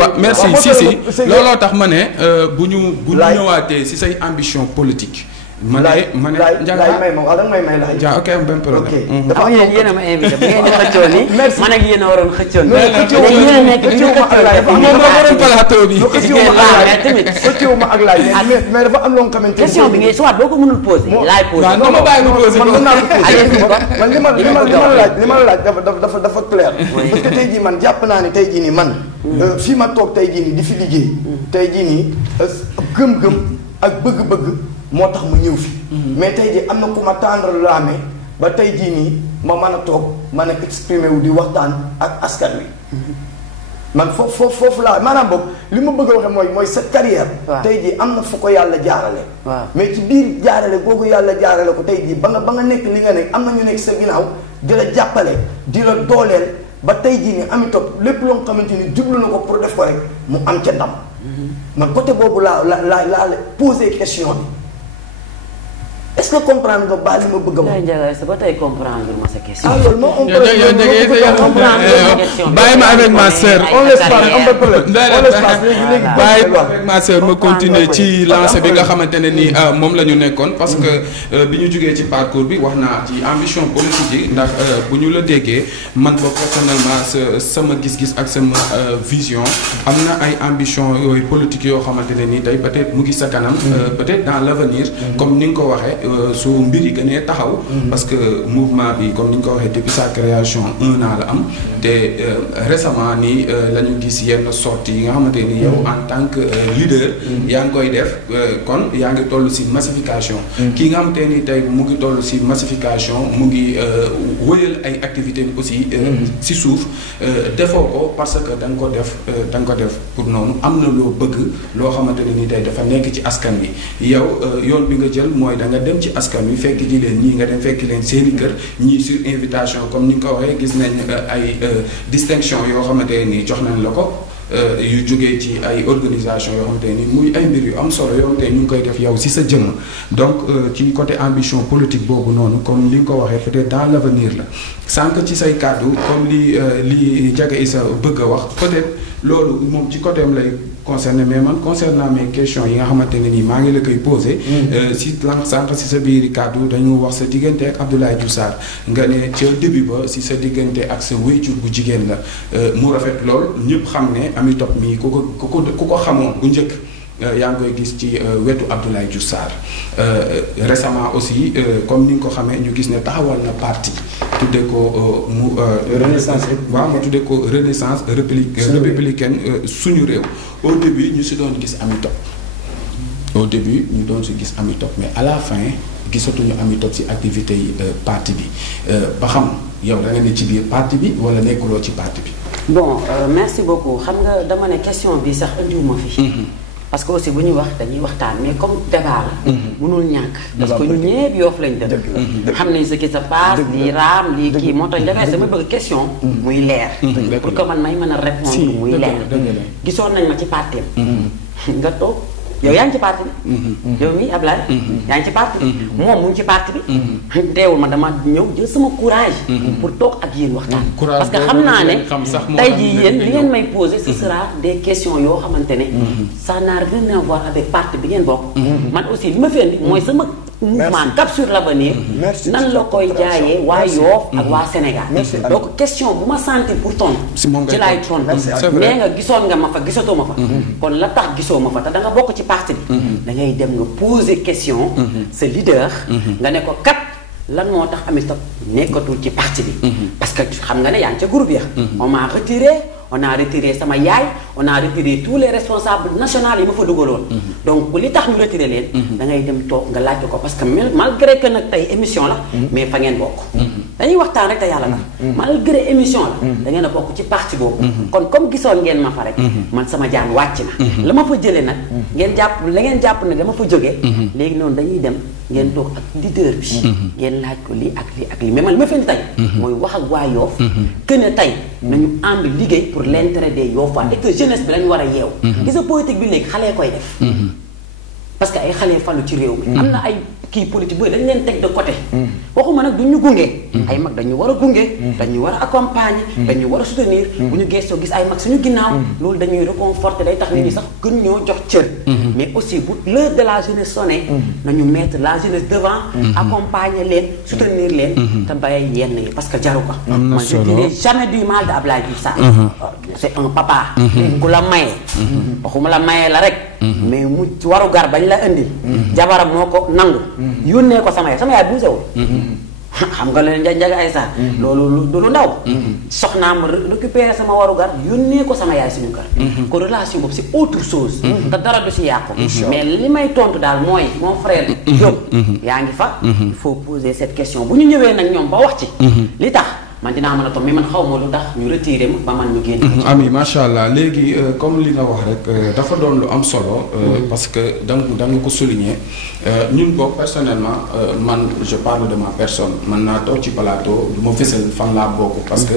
wa merci si looloo tax ma ne bu ñu ñëwaatee si say ambition politique ma ne Ndiaga may ma da nga may laaj. ja ok am benn problème. dafa am yéen a ma invité bu ngeen di xëccoo ni. merci man ak yéen a waroon xëccoo ni. xëccoo ma ak laaj. moom moo waroon plateau bi. xëccoo ma ak laaj mais dafa am loo xamante ni. question bi ngay soit boo ko mënul posé. laay posé waaw non ma bàyyi ma posé man mën naa la posé man li ma la laaj dafa clair. parce que tey jii man jàpp naa ni tey jii nii man. fii ma toog tey jii nii di fi liggéey. tey jii nii gëm-gëm ak bëgg-bëgg moo tax ma ñëw fi. mais tey jii am na ku ma tendre la main ba tey jii nii ma mën a toog mën a exprimer wu di waxtaan ak askan wi. man foofu laa maanaam boobu li ma bëgg a waxee mooy sa carrière. tey jii am na fu ko yàlla jaarale. mais ci biir jaarale googu yàlla jaarale ko tey jii ba nga nekk li nga nekk am na ñu nekk sa ginnaaw di la jàppale di la dooleel ba tey jii ni Ami Top lépp loo xamante ni jublu na ko pour def ko rek mu am ca ndam. man côté boobu laa posé question bi. est-ce que comprendre nga baal li ma bëgg a wax. Ndiaga sa ba tey comprendre ma sa question. ah loolu moom bàyyi ma avec ma sœur. on laisse passer on peut léegi bàyyi ma avec ma sœur ma continuer ci lancé bi nga xamante ne ni moom la ñu nekkoon parce que bi ñu jugee ci parcours bi wax naa ci ambition politique yi ndax bu ñu la déggee man ba personnellement sama gis-gis ak sama vision am na ay ambition yooyu politique yoo xamante ne ni tey peut-être mu ngi sa kanam peut-être dans l'avenir comme ni nga ko waxee su mbir yi gënee taxaw parce que mouvement bi comme ni ñu ko waxee depuis sa création 1 an la am te récemment nii la ñu gis yenn sorties yi nga xamante ni yow en tant que leader yaa ngi koy def kon yaa ngi toll ci massification kii nga xamante ni tey mu ngi toll ci massification mu ngi wëyal ay activités aussi ci suuf defoo ko parce que da nga ko def pour noonu am na loo bëgg loo xamante ne ni tey dafa nekk ci askan bi yow yoon bi nga jël mooy da nga dem ci askan wi fekk ji leen ñii nga dem fekk leen seeni kër ñii sur invitation comme ni nga ko waxee gis nañ ay distinction yoo xamante ne ni jox nañ la ko yu jógee ci ay organisation yoo xamante ni muy ay mbir yu am solo yoo xamante ni ñu ngi koy def yow ci sa jëmm donc ci côté ambition politique boobu noonu comme li nga ko waxee peut-être dans l'avenir la sànq ci say kàddu comme li Ndiaga Issa bëgg a wax peut-être loolu moom ci côté am lay concerné mais man concernant mes questions yi nga xamante ne nii maa ngi la koy posé si sànq si sa biir kàddu dañu wax sa diggante ak Abdoulaye Diouf Sarr nga ne ca début ba si sa diggante ak sa wéyjur bu jigéen la mu rafet lool ñëpp xam ne Ami Top mii ku ko xamoon bu njëkk yaa ngi koy gis ci wetu Abdoulaye Diouf Sarr récemment aussi comme ni nga ko xamee ñu gis ne taxawal na parti tuddee ko Renaissance waaw mu tuddee ko Renaissance républicaine suñu réew au début ñu si doon gis Ami Top Ami Top mais à la fin gisatuñu Ami Top si activité yi parti bi ba xam yow da nga ne ci biir parti bi wala nekkuloo ci parti bi. bon merci beaucoup xam nga dama ne question bi sax andiwuma fi. parce que aussi bu ñuy wax dañuy waxtaan mais comme débat la. mënul ñàkk. parce que ñun ñëpp Yoff lañ dëkk. xam nañ ce qui se passe lii raam lii kii moo tax dafay sama bëgg question. muy leer. pour que man may mën a répondre muy leer. gisoon nañ ma ci parti nga toog yow yaa ngi ci parti bi. yow mii Ablaye. yaa ngi ci parti bi. moom mu ngi ci parti bi. teewul ma dama ñëw jël sama courage. pour toog ak yéen waxtaan. parce que xam naa ne tey jii yéen li ngeen may poser ce sera des questions yoo xamante ne. ça n'a rien à voir avec parti bi ngeen bokk. man aussi li ma fi indi mooy sama mouvement Cap sur l'avenir. nan la koy jaayee waa Yoff ak waa Sénégal. donc question bu ma sentir pour tontu. ci laay tontu. mais nga gisoon nga ma fa gisatoo ma fa. kon la tax gisoo ma fa te da nga bokk ci parti bi. da ngay dem nga poser question. sa leader. nga ne ko kat lan moo tax Ami Top nekkatul ci parti bi. parce que xam nga ne yaa ngi ca groupe ya. on m'a retiré sama yaay on a retiré tous les responsables nationaux yi ma fa dugaloon. donc li tax ñu retiré leen. da ngay dem toog nga laajte ko parce que malgré que nag tey émission la. mais fa ngeen bokk. dañuy waxtaan rek te yàlla tax. malgré émission la. da ngeen a bokk ci parti boobu. kon comme gisoon ngeen ma fa rek. man sama jaan wàcc na. la ma fa jëlee nag. ngeen jàpp ne dama fa jógee. léegi noonu dañuy dem ngeen toog ak leader bi. ngeen laaj ko lii ak lii ak lii mais man li ma fi indi tey. mooy wax ak waa Yoff. que ne tey nañu ànd liggéey pour l'intérêt des Yoffois et que jeunesse bi lañu war a yeew. gis nga politique bi léegi xale koy def. parce que ay xale falu ci réew mi. am na ay kii politique booy dañ leen teg de côté. waxuma nag duñ ñu gunge. ay mag dañu war a gunge. dañu war a accompagner. dañu war a soutenir. bu ñu gëstoo gis ay mag suñu ginnaaw. loolu dañuy réconforter day tax nit ñi sax gën ñoo jox cër. mais aussi bu l'heure de la jeunesse sonné. nañu mettre la jeunesse devant. accompagner leen soutenir leen. te bàyyi yenn yi parce que jaru ko. am na solo je dirais jamais du mal de Abdoulaye Diouf Sarr. c'est un papa. ku la maye. waxuma la maye la rek. mais mu waru gar bañ la indi. jabaram moo ko nangu. yónnee ko sama yaay buusewul. xam nga leen Ndiaga ay sax. loolu du lu ndaw. soxnaam récupérer sama warugar yónnee ko sama yaay suñu kër. ko relation boobu c'est autre chose. te dara du si yàqu. mais li may tontu daal mooy mon frère Diop. yaa ngi fa. il faut poser cette question bu ñu ñëwee nag ñoom ba wax ci. li tax man dinaa mën a toog mais man xaw ma lu tax ñu retiré ma ba man ñu génn. Ami macha allah léegi comme li nga wax rek dafa doon lu am solo. parce que da nga ko souligner ñun boog personnellement man je parle de ma personne man naa toog ci plateau du ma fësal fan laa bokk. parce que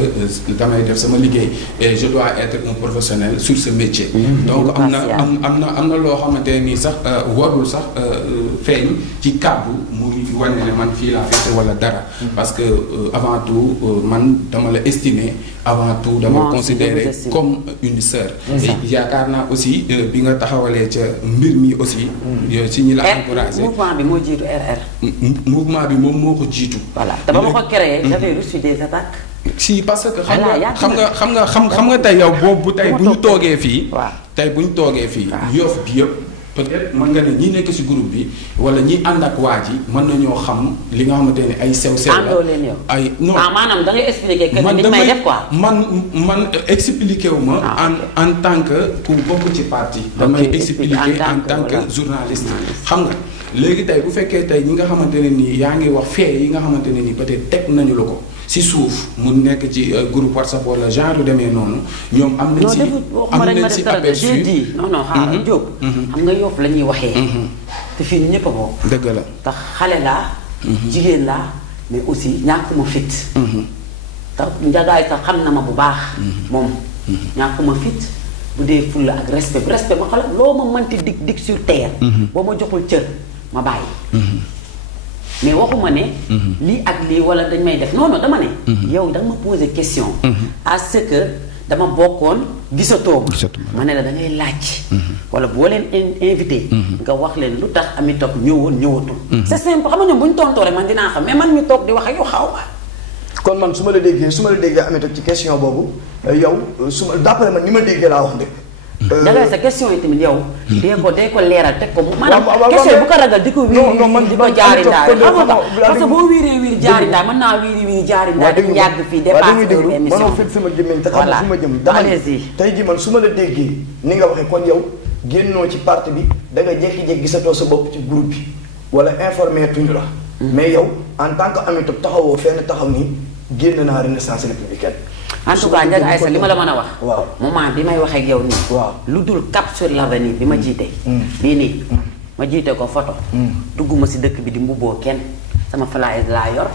damay def sama liggéey et je dois être un professionnel sur ce métier. donc am na loo xamante nii sax warul sax feeñ ci kàddu muy wane ne man fii laa fekk wala dara. parce que avant tout man dama la estimer avant tout dama considérer comme une sœur. et yaakaar naa aussi bi nga taxawalee ca mbir mi aussi. si ñi la encouragé mouvement bi moo jiitu RR. mouvement bi moom moo ko jiitu. voilà te ba ma ko créé j'avais reçu des attaques. si parce que xam nga tey yow boobu tey bu ñu toogee fii. tey bu ñu toogee fii. Yoff bi yëpp. peut-être mën nga ne ñi nekk ci groupe bi wala ñi ànd ak waa ji mën nañoo xam li nga xamante ne ay sew sew la ay non maanaam da ngay expliquer que ni may def quoi. man expliqué wu ma en tant que ku bokk ci parti. damay expliquer en tant que journaliste. xam nga léegi tey bu fekkee tey ñi nga xamante ne nii yaa ngi wax fee yi nga xamante ne nii peut-être teg nañu la ko. si suuf mu nekk ci groupe WhatsApp wala genre yu demee noonu ñoom am nañ si aperçu non xaaral Diop. xam nga Yoff la ñuy waxee. te fii ñëpp a bokk. dëgg la tax xale laa. jigéen laa mais aussi ñàkkuma fit. tax njagaay sax xam na ma bu baax. moom ñàkkuma fit bu dee fulla ak respect ma xala loo ma mënti dig sur terre. boo ma joxul cër ma bàyyi. mais waxuma ne. lii ak lii wala dañ may def non dama ne. yow da nga ma poser question. à ce que dama bokkoon gisatoo ma ne la da ngay laaj. wala boo leen invité. nga wax leen lu tax Ami Top ñëwatul. c'est simple xam nga ñoom bu ñu tontoo rek man dinaa xam mais man mi toog di wax ak yow xaw ma. kon man su ma la déggee Ami Top ci question boobu yow d'après man ni ma déggee laa wax dëgg. dangay sa question yi tamit yow. dee ko leeral teg ko maanaam question bu ko ragal di ko wiiri di ko jaari ndaay xam nga parce que boo wiiri jaari ndaay mën naa wiiri jaari ndaay dañu yàgg fii dépassé émission mënoo fit sama gémmiñ te xam nga fu ma jëm dama tey ji man su ma la déggee ni nga waxee kon yow génnoo ci parti bi da nga jékki-jékki gisatoo sa bopp ci groupe bi wala informé tuñu la mais yow en tant que Ami Top taxawoo fenn taxaw ni génn naa Renaissance républicaine. en tout cas Ndiaga Aïssa li ma la mën a wax. waaw moment bi may wax ak yow nii. waaw lu dul cap sur l'avenir bi ma jiite. bii nii ma jiite ko photo. dugguma si dëkk bi di mbubboo kenn sama flyers laa yor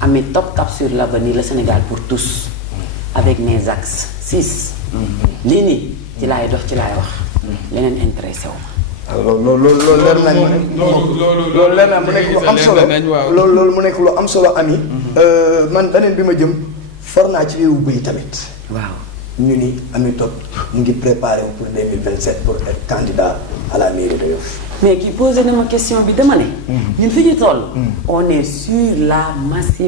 Ami Top cap sur l'avenir le Sénégal pour tous avec mes axes 6. lii nii ci laay dox ci laay wax. leneen intéressé wu ma. loolu leer nañ loolu leer nañ mu nekk lu am solo loolu mu nekk lu am solo Ami. man beneen bi ma jëm. for naa ci réewu bëy tamit. waaw ñu ni Ami Top mu ngi préparé wu pour 2027 pour être candidat à la mairie de Yoff. mais kii posé na ma question bi dama ne. ñun fi ñu toll. on est sur la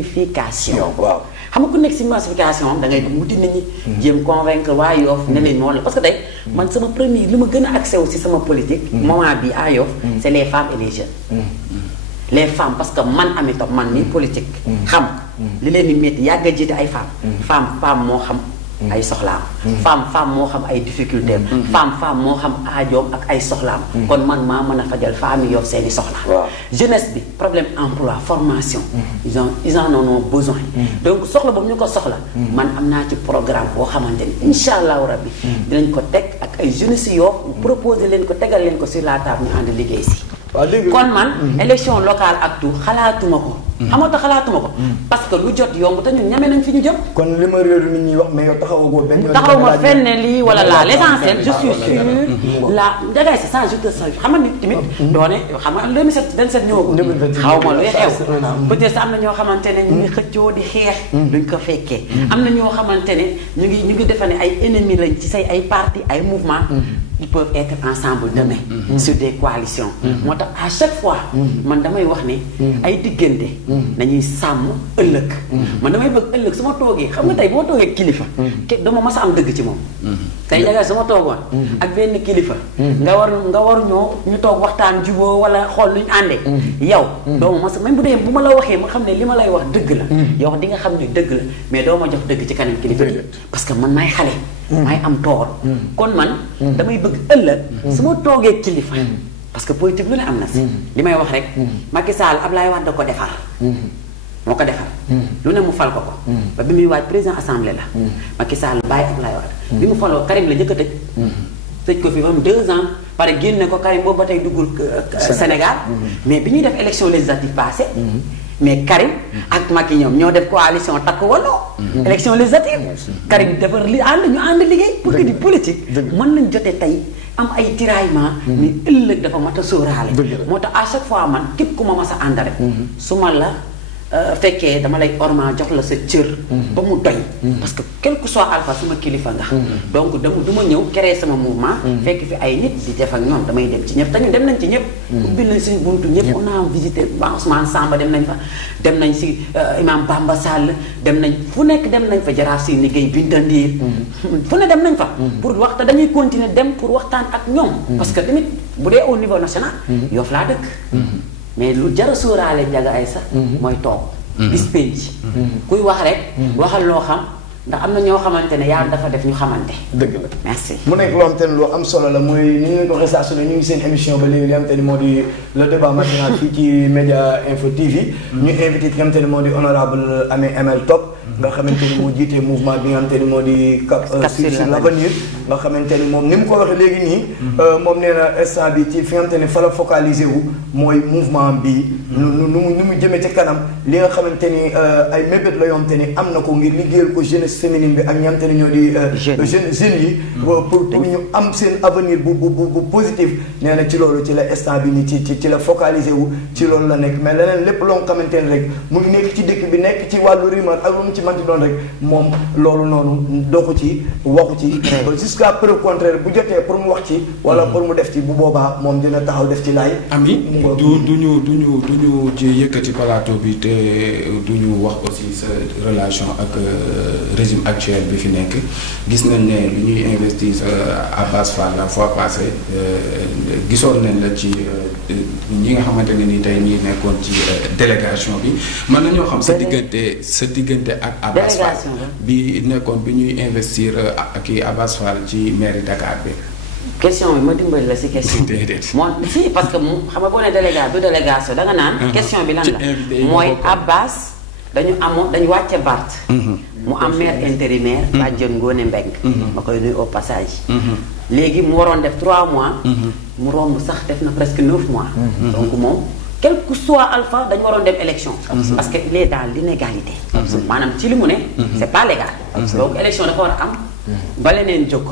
massification. waaw xam nga ku nekk si massification da ngay wuti nit ñi. jéem convaincre waa Yoff ne leen noonu la parce que tey man sama premier li ma gën a accès wu si sama politique. moment bi à Yoff. c'est les femmes et les jeunes. les femmes parce que man Ami Top man nii politique. xam li leen di métti yàgg a jiite ay femmes. femme moo xam ay soxlaam. femme moo xam ay difficultés femme moo xam aajoom ak ay soxlaam. kon man maa mën a fajal femme yi Yoff seeni soxla. jeunesse bi problème emploi formation. ils en ont besoin. donc soxla boobu ñu ko soxla. man am naa ci programme boo xamante ni incha allahu rabbi. dinañ ko teg ak ay jeunesse si Yoff proposer leen ko tegal leen ko sur la table ñu ànd liggéey si. kon man élection locale ak tout xalaatuma ko. xam nga xalaatuma ko. parce que lu jot yomb te ñun ñame nañ fi ñu jëm. kon li ma réeru nit ñi wax mais yow taxawagoo benn yoon. taxawuma fenn lii wala laa l'essentiel je suis sûr la Ndiaga Aïssa ça je te sais xam nga nit tamit. doone xam nga 2027 ñëwagul. xaw ma luy xew. peut-être am na ñoo xamante ne ñu ngi xëccoo di xeex. duñ ko fekkee. am na ñoo xamante ne ñu ngi defe ne ay ennemis lañ ci say ay parti ay mouvement ils peuvent être ensemble demain. sur des coalitions. moo tax à chaque fois. man damay wax ne. ay diggante. nañuy sàmm ëllëg. man damay bëgg ëllëg su ma toogee xam nga tey boo toogee kilifa. dama mas a am dëgg ci moom. tey Ndiaga su ma toogoon. ak benn kilifa. nga war ñoo ñu toog waxtaan juboo wala xool lu ñu àndee. yow doo ma mas a même bu dee bu ma la waxee ma xam ne li ma lay wax dëgg la. yow di nga xam ne dëgg la mais doo ma jox dëgg ci kanam kilifa gi. parce que man maay xale. maay am toor kon man damay bëgg ëllëg su ma toogee kilifa parce que politique lu ne am na si li may wax rek Macky Sall Ablaye Wade da ko defar moo ko defar. lu ne mu fal ko. ba bi muy waaj président assemblée la. Macky Sall bàyyi Abdoulaye Wade. bi mu faloo Karim la njëkk a tëj. tëj ko fi ba am 2 ans pare génne ko Karim boobu ba tey duggul Sénégal. mais bi ñuy def élection législative passée. mais Karim ak Macky ñoom ñoo def coalition takk walloo. élection législative. Karim defar li ñu ànd liggéey. pour que di politique. mën nañ jotee tey am ay tiraillement. mais ëllëg dafa mat a sóoraale. moo tax à chaque fois man képp ku ma mas a ànd rek. su ma la fekkee dama lay orma jox la sa cër. ba mu doy. parce que quel que soit alpha sama kilifa nga. donc du ma ñëw créer sama mouvement. fekk fi ay nit di def ak ñoom damay dem ci ñëpp te ñun dem nañ ci ñëpp. ubbil nañ suñu buntu ñëpp on a visité Ousmane Samba dem nañ fa. dem nañ si Imam Bamba Sall dem nañ fu nekk dem nañ fa Jaraaf si liggéey Binta Ndiir. fu ne dem nañ fa. pour wax te dañuy continuer dem pour waxtaan ak ñoom. parce que tamit bu dee au niveau national. Yoff laa dëkk. mais lu jar a sóoraale Ndiaga Aïssa mooy toog. bis penc. kuy wax rek. waxal loo xam ndax am na ñoo xamante ne yàlla dafa def ñu xamante. dëgg la merci. mu nekk loo xamante ne lu am solo la mooy ni ñu ko waxee saa su ne ñu ngi seen émission ba léegi li nga xamante ne moo di le débat matinal fii ci Média Info TV. ñu invité ki nga xamante ne moo di honorable Amé Emel Top. nga xamante ni moo jiite mouvement bi nga xamante ni moo di cap sur l'avenir nga xamante ni moom ni mu ko waxee léegi nii moom nee na instant bi ci fi nga xamante ni fa la focalisé wu mooy mouvement bi nu mu jëmee ci kanam li nga xamante ni ay mébét la yoo xamante ni am na ko ngir liggéeyal ko jeunesse féminine bi ak ñi nga xamante ni ñoo di jeunes yi pour ñu am seen avenir bu positif nee na ci loolu ci la instant bi ni ci la focalisé wu ci loolu la nekk mais leneen lépp loo xamante ni rek mu ngi nekk ci dëkk bi nekk ci wàllu rumeur ak lu mu ci manti doon rek moom loolu noonu doxu ci waxu ci jusqu'à preuve contraire bu jotee pour mu wax ci wala pour mu def ci bu boobaa moom dina taxaw def ci laay ami duñu ci yëkkati plateau bi te duñu wax aussi sa relation ak régime actuel bi fi nekk gis nañ ne lu ñuy investir Abass Fall la fois passée gisoon nañ la ci ñi nga xamante ne ni tey ñi nekkoon ci délégation bi mën nañoo xam sa diggante ak Abass Fall bi nekkoon bi ñuy investir ak Abass Fall ci mairie Dakar bi. question bi ma dimbali la si question. déedéet moom si parce que mu xam nga boo nee délégation da nga naan. question bi lan la mooy Abass dañu wàcce Bart. mu am maire intérimaire. Badiane Ngone Mbeng. ma koy nuyu au passage. léegi mu waroon def 3 mois. mu romb sax def na presque 9 mois. donc moom. quel que soit alpha dañu waroon dem élection. parce que il est dans l'inégalité. maanaam ci li mu ne. c'est pas légal. donc élection dafa war a am. ba leneen jóg.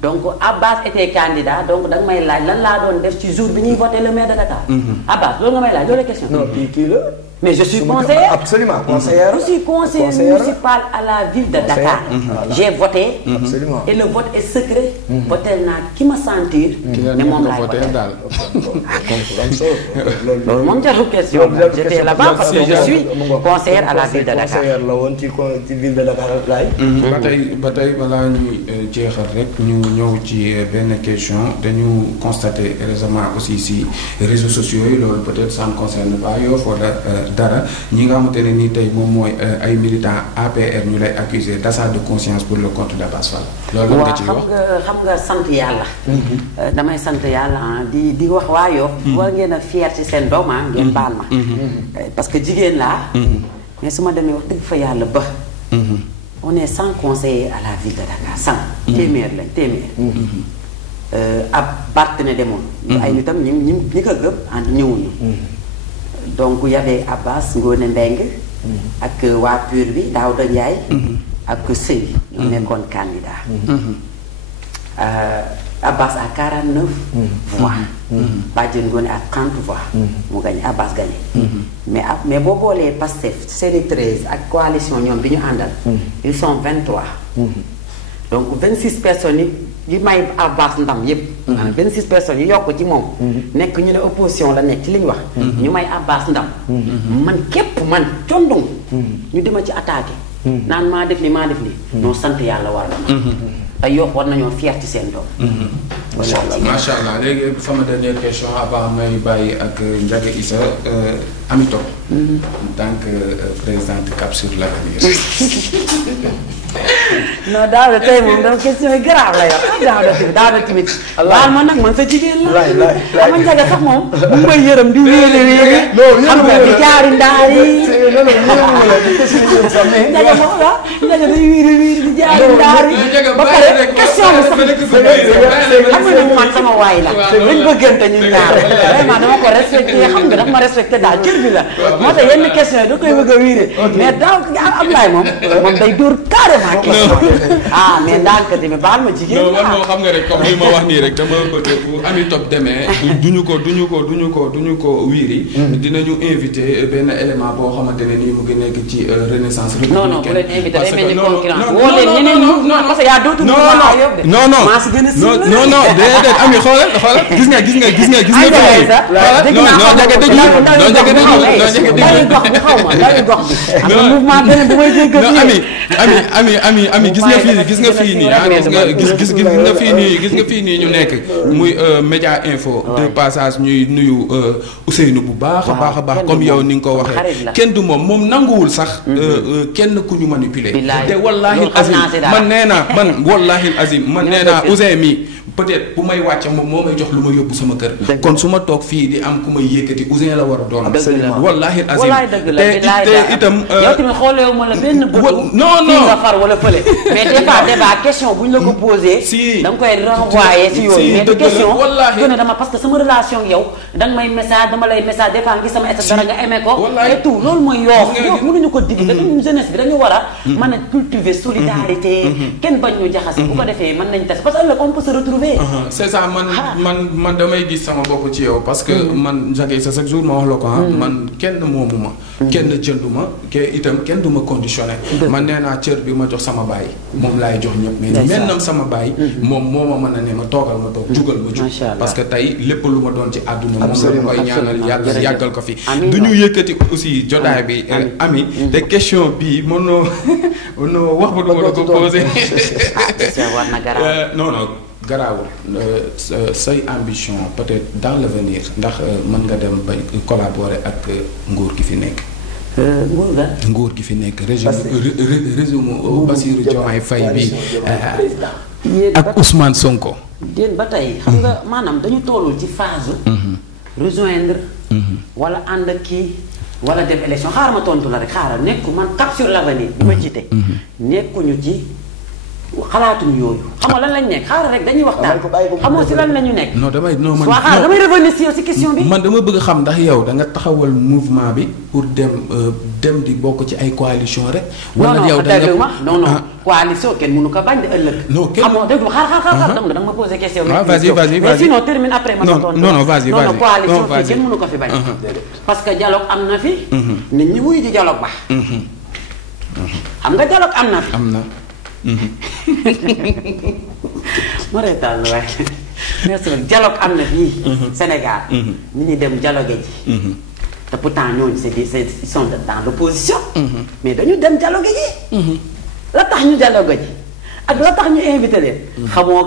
donc Abass était candidat donc da nga may laaj lan laa doon def ci jour bi ñuy voté le maire de Dakar. Abass loolu nga may laaj loolu la question. non kii la. mais je suis conseillère. Absolument, conseillère. Je suis conseillère municipale à la ville de Dakar. J'ai voté. Absolument. Et le vote est secret. Voté naa ki ma sentir. mais moom laay voté daal. loolu moom jarul question. J'étais là-bas parce que je suis conseillère à la ville de Dakar. conseillère la woon ci ville de Dakar laay. ba tey balaa ñuy jeexal rek ñu ñëw ci benn question dañu constaté récemment aussi si réseaux sociaux yi loolu peut-être ça ne concerne pas Yoff wala dara ñi nga xamante ne nii tey moom mooy ay militants APR ñu lay accuser d'achat de conscience pour le compte d'Abass Fall. loolu nga ci wax xam nga sant yàlla. damay sant yàlla di wax waa Yoff. war ngeen a fier ci seen doom ngeen baal ma. parce que jigéen laa. mais su ma demee wax dëgg fa yàlla ba. on est 100 conseillers à la ville de Dakar 100. téeméer lañ téeméer. ab partenaire demoon. ay nitam ñi ko gëpp ñëwuñu. donc y avait Abass Ngone Mbeng ak waa PUR bi Daouda Ndiaye ak Sey ñu nekkoon candidat. Abass à 49 voix. Badiane Ngone à 30 voix. mu gagné Abass gagné. mais boo boolee Pastef seeni 13 ak coalition ñoom bi ñu àndal. ils sont 23. donc 26 personnes yi may Abass ndam yépp. maanaam 26 personnes yi yokk ci moom. nekk ñu ne opposition la nekk ci li ñu wax. ñu may Abass ndam. man képp man condong. ñu dima ci attaqué. naan maa def li non sant yàlla war na ma. te Yoff war nañoo fier ci seen doom. macha allah léegi sama dernière question avant may bàyyi ak Ndiaga Issa Ami Top en tant que présidente Cap sur l'Avenir. non daaw de tey moom dafa question yi grave la yor daaw de tamit baal ma nag man sa jigéen la ama njaga sax moom bu may yërëm di wéere xam nga di jaari ndaar yi njaga moom la njaga day wiiri di jaari ndaar yi ba pare question bi sax xam nga nag man sama waay la dañ bëggante ñun ñaar vraiment dama ko respecté xam nga dafa ma respecté daal cër bi la moo tax yenn question yi da koy bëgg a wiiri mais daaw Ablaye moom day dóor carrément ah mais daal que tamit baal ma jigéen non man moo xam nga rek comme li ma wax nii rek dama bëgg bu Ami Top demee duñu ko wiiri dinañu invité benn élément boo xamante ne nii mu ngi nekk ci renaissance non non bu leen invité day mel ni concurrence woo leen ñeneen mouvement parce que y a d'autres mouvements yóbbu non non déedéet Ami xoolal gis nga fii Ami gis nga fii nii ñu nekk muy Média Info de passage ñuy nuyu Ousseynou bu baax a baax comme yow ni nga ko waxee kenn du moom nanguwul sax kenn ku ñu manipuler te wallaahi azim man nee naa Ousseyn mi peut-être bu may wàcce moom moo may jox lu ma yóbbu sama kër kon su ma toog fii di am ku may yëkkati Ousseyn la war a doon wallaahi azim te itam yow tamit xoolewu ma la benn bëtu non nga far wala fële mais des fois débat question bu ñu la ko posé da nga koy renvoyer si yooyu mais question gën a dama parce que sama relation yow danga may message dama lay message des fois ngi sama état dara nga aimé ko et tout loolu mooy yoof mënuñu ko digg dañu jeunesse bi dañu war a mën a cultiver solidarité kenn bañ ñu jaxase bu ko defee mën nañ tas parce que ëllëg on peut se retrouver c'est ça man damay gis sama bopp ci yow parce que man Jacques sa chaque jour ma wax la ko man kenn moomu ma kenn jënduma itam kenn du ma conditionné man nee naa cër bi ma jox sama baay moom laay jox ñëpp mais mennam sama baay moom moo ma mën a ne ma toogal ma toog jugal ma jug parce que tey lépp lu ma doon ci àdduna moom la koy ñaanal yàggal ko fi du ñu yëkkati aussi jotaay bi Ami te question bii mënoo wax ba du ma la ko posé non garaawul say ambition peut-être dans l'avenir ndax mën nga dem ba collaborer ak nguur gi fi nekk nguur gi fi nekk régime Bassirou Diomaye Faye bi ak Ousmane Sonko déen ba tey xam nga maanaam dañu tollul ci phase rejoindre wala ànd ak kii wala dem élection xaaral ma tontu la rek xaaral nekku man Cap sur l'Avenir bi ma jiite nekkuñu ci xalaatuñu yooyu xam nga lan lañ nekk xaaral rek dañuy waxtaan xamoo si lan la ñu nekk. non damay non man waaw xaaral damay revenir si question bi. man dama bëgg xam ndax yow da nga taxawal mouvement bi pour dem di bokk ci ay coalition rek. wala yow da nga non coalition kenn mënu ko bañ de ëllëg. non kenn xamoo dégg nga xaaral da nga ma posé question. waaw vas-y mais sinon termine après ma tontu. non vas-y non coalition fii kenn mënu ko fi bañ. parce que dialogue am na fi. nit ñi wuy di dialogue ba. xam nga dialogue am na fi. am na. ma reetaan la waaye merci dialogue am na fii Sénégal nit ñi dem dialogue ji te pourtant ñooñu ils sont dans l'opposition mais dañu dem dialogue ji la tax ñu dialogue ji ak la tax ñu invité leen xamoo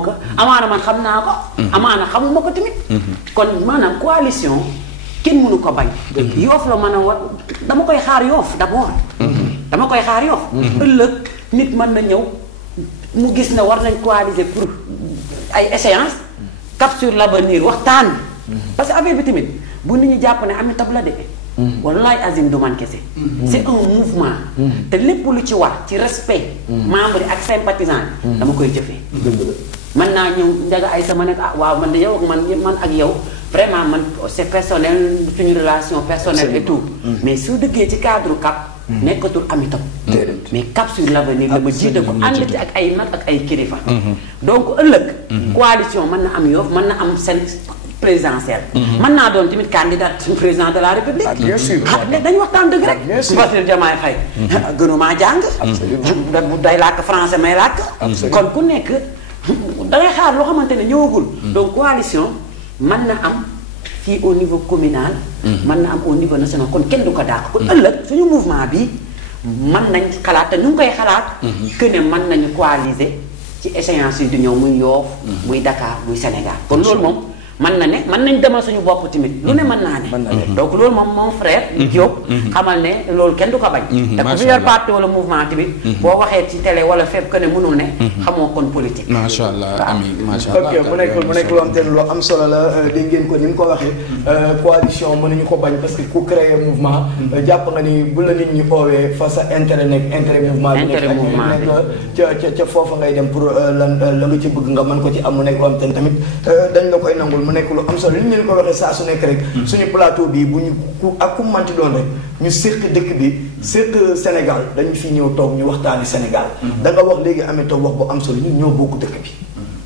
ko amaana man xam naa ko amaana xamuma ko tamit kon maanaam coalition kenn mënu ko bañ Yoff la mën a war dama koy xaar Yoff d'abord dama koy xaar Yoff ëllëg nit mën na ñëw mu gis ne war nañ coaliser pour ay échéances Cap sur l'Avenir waxtaan parce que affaire bi tamit bu nit ñi jàpp ne Ami Top la de wallaay azim du man kese c'est un mouvement te lépp lu ci war ci respect membre yi ak sympathisant dama koy jëfee mën naa ñëw njaga ay sama nekk waaw man de yow ak man ak yow vraiment man c'est personnel suñu relation personnelle et tout mais su dëggee ci cadre Cap nekkatul Ami Top mais Cap sur l'Avenir la ma jiite ko ànd ci ak ay mag ak ay kilifa donc ëllëg coalition mën na am Yoff mën na am seen présidentielle mën naa doon tamit candidat président de la République bien sûr dañu waxtaan dëgg rek Bassirou Diomaye Faye gënumaa jàng bu day làkk français may làkk kon ku nekk dangay xaar loo xamante ne ñëwagul donc coalition mën na am fii au niveau communal mën na am au niveau national kon kenn du ko dàq kon ëllëg suñu mouvement bi mën nañ xalaat te ñu ngi koy xalaat que ne mën nañu coaliser ci échéance yi di ñëw muy Yoff muy Dakar muy Sénégal kon loolu moom mën na ne mën nañ demal suñu bopp tamit lu ne mën naa ne donc loolu moom mon frère Diop xamal ne loolu kenn du ko bañ te ku fi yor parti wala mouvement tamit boo waxee ci télé wala fépp que ne mënul ne xamoo kon politique macha allah ami macha allah ok mu nekk loo xam te ne lu am solo la dégg ngeen ko ni mu ko waxee coalition mënuñu ko bañ parce que ku créer mouvement jàpp nga ni bu la nit ñi oowee fa sa intérêt nekk intérêt mouvement bi nekk ca foofa ngay dem pour la nga ci bëgg nga mën ko ci am mu nekk loo xam te ne tamit dañ la koy nangul mu nekk lu am solo li ñu leen ko waxee saa su nekk rek suñu plateau bi bu ñu ku manti doon rek ñu séq dëkk bi séq Sénégal dañu fi ñëw toog ñu waxtaani Sénégal da nga wax léegi amee toog wax bu am solo ñun ñoo bokk dëkk bi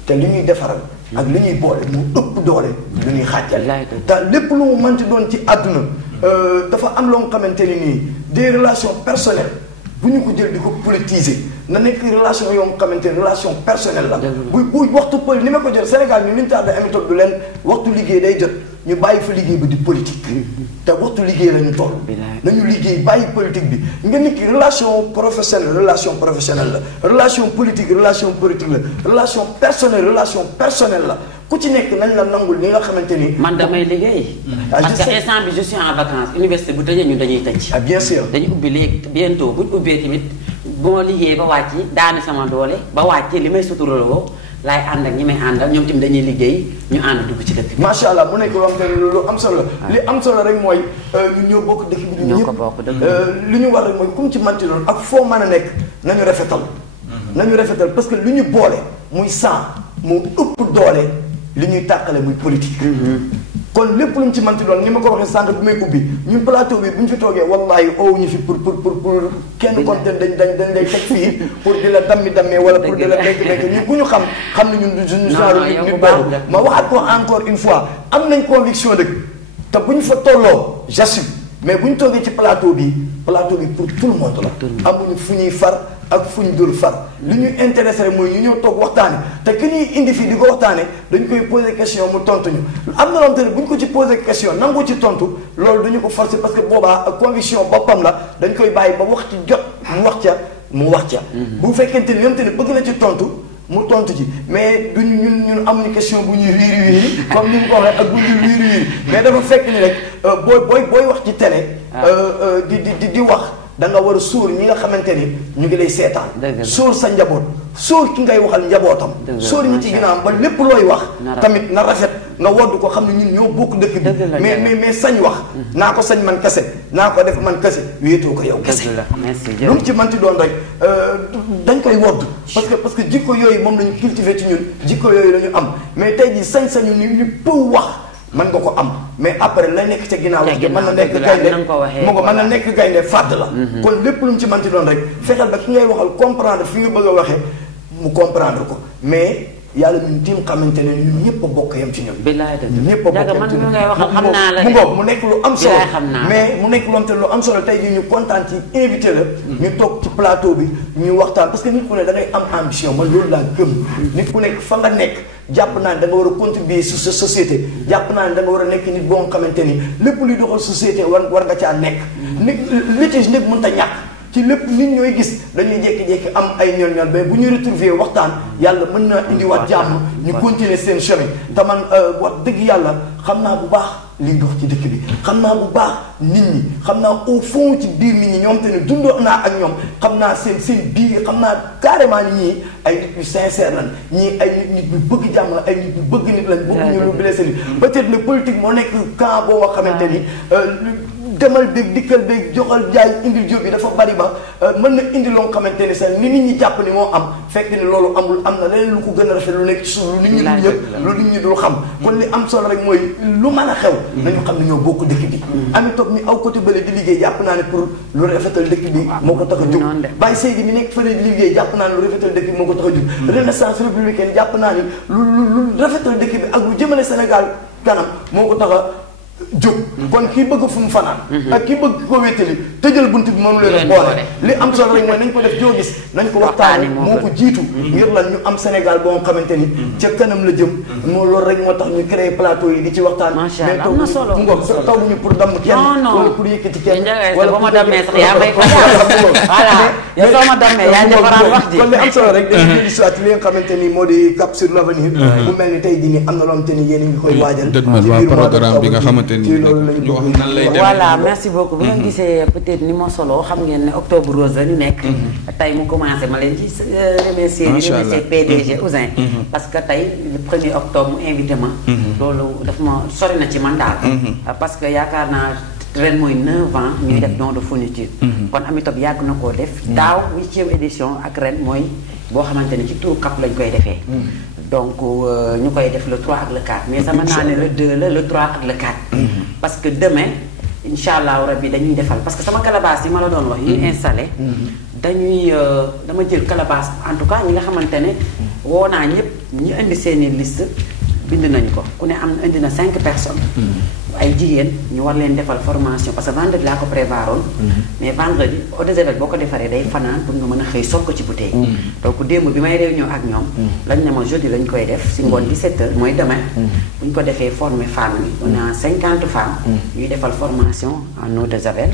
te li ñuy defaral ak li ñuy boole mu ëpp doole lu ñuy xaajal te lépp lu mu manti doon ci àdduna dafa am loo nga xamante ni nii des relations personnelles bu ñu ko jël di ko politiser na nekk relation yoo nga xamante ni relation personnelle la bu waxtu pël ni ma ko jël Sénégal ñu liñ tardé amee toog du leen waxtu liggéey day jot ñu bàyyi fa liggéey bi di politique te waxtu liggéey la ñu toll nañu liggéey bàyyi politique bi nga nit ki relation professionnelle la relation politique la relation personnelle la ku ci nekk nañ la nangul li nga xamante ni man damay liggéey parce que instant bi je suis en vacances université bu tëjee ñun dañuy tëj bien sûr dañu ubbi léegi bientôt buñ ubbee tamit bu ma liggéey ba wàcc daani sama doole ba wàcc li may suturaloo laay ànd ak ñi may àndal ñoom tamit dañuy liggéey ñu ànd dugg ci dëkk bi. macha allah mu nekk loo xam ne lu am solo la. li am solo rek mooy ñun ñoo bokk dëkk bi. ñun ñëpp li ñu war rek mooy comme ci manti loolu ak foo mën a nekk nañu rafetal. nañu rafetal parce que li ñu boole muy sang mu ëpp doole li ñuy tàqale muy politique. kon lépp lu mu ci manti doon ni ma ko waxee sànq bi may ubbi ñun plateau bi bu ñu fi toogee wallahi ow ñu fi pour kenn kon dañ lay teg fii pour di la dammi wala pour di la bekk ñun ku ñu xam ne ñun suñu genre nit boobu ma waxaat ko encore une fois am nañ conviction dëgg te bu ñu fa tolloo j'assume mais bu ñu toogee ci plateau bi pour tout le monde la amuñu fu ñuy far ak fu ñu dul far li ñuy intéressé rek mooy ñu ñëw toog waxtaane te ki ñuy indi fii di ko waxtaane dañu koy poser question mu tontu ñu am na loo xam ne bu ñu ko ci poser question nangu ci tontu loolu duñu ko forcer parce que boobaa conviction boppam la dañ koy bàyyi ba wax ci jot mu wax ca bu fekkente ni yom te ne bëgg na ci tontu mu tontu ci mais duñu ñun amuñu question bu ñuy wiiri comme ni mu ko waxee ak bu ñuy wiiri mais dafa fekk ni rek booy wax ci télé di wax da nga war a sóor ñi nga xamante ni ñu ngi lay seetaan sóor sa njaboot sóor ki ngay waxal njabootam sóor ñi ci ginnaaw ba lépp looy wax tamit na rafet nga wodd ko xam ne ñun ñoo bokk dëkk bi mais sañ wax naa ko sañ man kese naa ko def man kese wéetoo ko yow kese lu mu ci manti doon rek dañ koy wodd parce que jikko yooyu moom lañu cultivé ci ñun jikko yooyu la ñu am mais tey jii sañ-sañu ni ñu pëw wax mën nga ko am mais après la nekk ca ginnaaw wax mën na nekk gaynde mu ko mën na nekk gaynde fàdd la kon lépp lu mu ci manti doon rek fexeel ba ki ngay waxal comprendre fi nga bëgg a waxee mu comprendre ko mais yàlla ñun tim xamante ne ñun ñëpp a bokk yam ci ñun ñëpp a bokk yam ci ñun mu ngoog mu nekk lu am solo mais mu nekk lu am te lu am solo tey jii ñu kontaan ci invité la ñu toog ci plateau bi ñu waxtaan parce que nit ku ne da ngay am ambition man loolu laa gëm nit ku nekk fa nga nekk jàpp naa ne da nga war a contribuer sur sa société jàpp naa ne da nga war a nekk nit boo nga xamante ni lépp luy doxal société war nga caa nekk nit litige nit mënut a ñàkk ci lépp nit ñooy gis dañuy jékki-jékki am ay ñoon mais bu ñu retrouver waxtaan yàlla mën na indiwaat jàmm ñu continuer seen chemin te man wax dëgg yàlla xam naa bu baax liy dox ci dëkk bi xam naa bu baax nit ñi xam naa au fond ci biir nit ñi ñoom te ne dundoo naa ak ñoom xam naa seen biir xam naa carrément ni ñii ay nit yu sincère lan ñii ay nit ñu bëgg jàmm la ay nit ñu bëgg nit lañ bëgguñu lu blessé nit peut-être le politique moo nekk camp boo nga xamante ni demal beeg dikkal beeg joxal jaay indil jóob bi dafa bari ba mën na indi loo xamante ni sax ni nit ñi jàpp ni moo am fekk ni loolu amul am na leneen lu ko gën a rafet lu nekk ci suuf lu nit ñi dul yëg lu nit ñi dul xam kon li am solo rek mooy lu mën a xew nañu xam ne ñoo bokk dëkk bi ami toog mi aw côté bële di liggéey jàpp naa ne pour lu rafetal dëkk bi moo ko tax a jóg Baye Seydi mi nekk fële di liggéey jàpp naa ne lu rafetal dëkk bi moo ko tax a jóg Renaissance républicaine jàpp naa ni lu rafetal dëkk bi ak lu jëmale Sénégal kanam moo ko tax a jóg kon kii bëgg fu mu fanaan ak kii bëgg ko wéttali tëjal bunt bi mënu leen boole li am solo rek mooy nañ ko def joo gis nañ ko waxtaane moo ko jiitu ngir lan ñu am Sénégal boo nga xamante ni ca kanam la jëm moo loolu rek moo tax ñu créé plateau yi di ci waxtaan mais taw ñu pour damm kenn wala pour yëkkati kenn wala ba ma dammee sax yaa may voilà yow soo ma dammee yaa defaraan wax ji kon li am solo rek dañuy di soit li nga xamante ni moo di cap sur l'avenir bu mel ni tey jii nii am na loo xamante ni yéen a ngi koy waajal programme bi nga xamante ni ñu wax nan lay demee. voilà merci beaucoup bu ngeen gisee peut-être ni ma solo xam ngeen ne octobre rose la ñu nekk. tey mu commencé ma leen ci remercier PDG Ousin. parce que tey le 1er octobre mu invité ma. loolu daf ma sori na ci man daal. parce que yaakaar naa ren mooy 9 ans ñuy def don de fourniture. kon Amitop yàgg na koo def. daaw 8e édition ak ren mooy boo xamante ne ci turu CAP lañ koy defee. donc ñu koy def le 3 ak le 4 mais sama naa ne le 2 la le 3 ak le 4. parce que demain incha allah rabbi dañuy defal parce que sama calebasse yi ma la doon wax yi installé. dañuy dama jël calebasse en tout cas ñi nga xamante ne woo naa ñëpp ñi indi seeni liste bind nañu ko ku ne am indi na 5 personnes. ay jigéen ñu war leen defal formation parce que vendredi laa ko prévaroon mais vendredi eau de javel boo ko defaree day fanaan pour nga mën a xëy soog ko ci bouteille donc démb bi may réunion ak ñoom lañ ne ma jeudi lañ koy def si ngoon 17h mooy demain buñ ko defee former femmes yi on a 50 femmes ñuy defal formation en eau de javel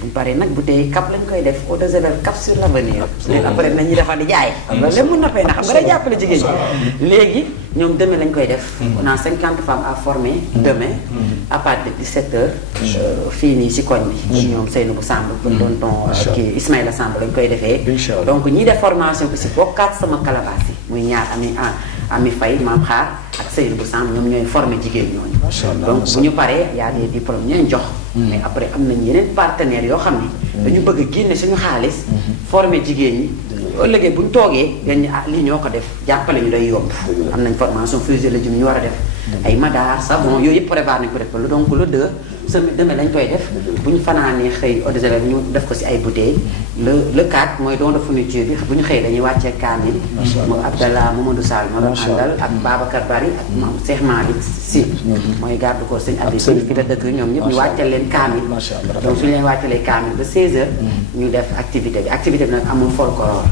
buñ paree nag bouteille cap lañ koy def eau de javel cap sur l'avenir léegi après nañuy defal di jaay loolu lépp mun na fay na xam nga day jàppale jigéen ñi léegi ñoom demain lañ koy def on a 50 femmes à former demain à partir de 17h fii nii si koñ bi ñoom Seynabou Samb doon kii Ismaïla Samb lañ koy defee donc ñiy def formation bi si bokkaat sama calebasse yi muy ñaar ami Faye Maam Xaar ak Seynabou Samb ñoom ñooy former jigéen ñooñu donc bu ñu paree y a des diplômes ñeen jox mais après am nañ yeneen partenaires yoo xam ne dañu bëgg a génne suñu xaalis former jigéen ñi ëllëgee bu ñu toogee dañ ne lii ñoo ko def jàppale ñu day yomb am nañ formation physiologie ñu war a def ay madar savon yooyu yëpp prévoir nañ ko def la donc le 2 semaine demee lañ koy def bu ñu fanaanee xëy eau de javel ñu def ko si ay bouteilles le 4 mooy don de fourniture bi bu ñu xëy dañuy wàccee kaamil mo Abdallah Mamadou Sall ma doon àndal ak Babacar Bari ak Cheikh Malick Sy mooy garde ko sëñ Abdou Sy fi la dëkk ñoom ñëpp ñu wàccal leen kaamil donc suñu leen wàccalee kaamil ba 16h ñu def activité bi nag amul folklore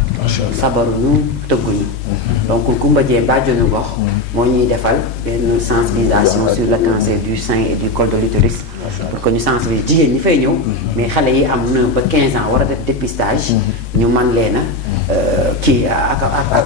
sabaru ñu tëgguñu donc Koumba Dieng bàjjonu gox moo ñuy defal benn sensibilisation sur le cancer du sein et du col de l'utérus pour que ñu sensibiliser jigéen ñi fay ñëw mais xale yi am 9 ba 15 ans war a def dépistage ñu man leen a kii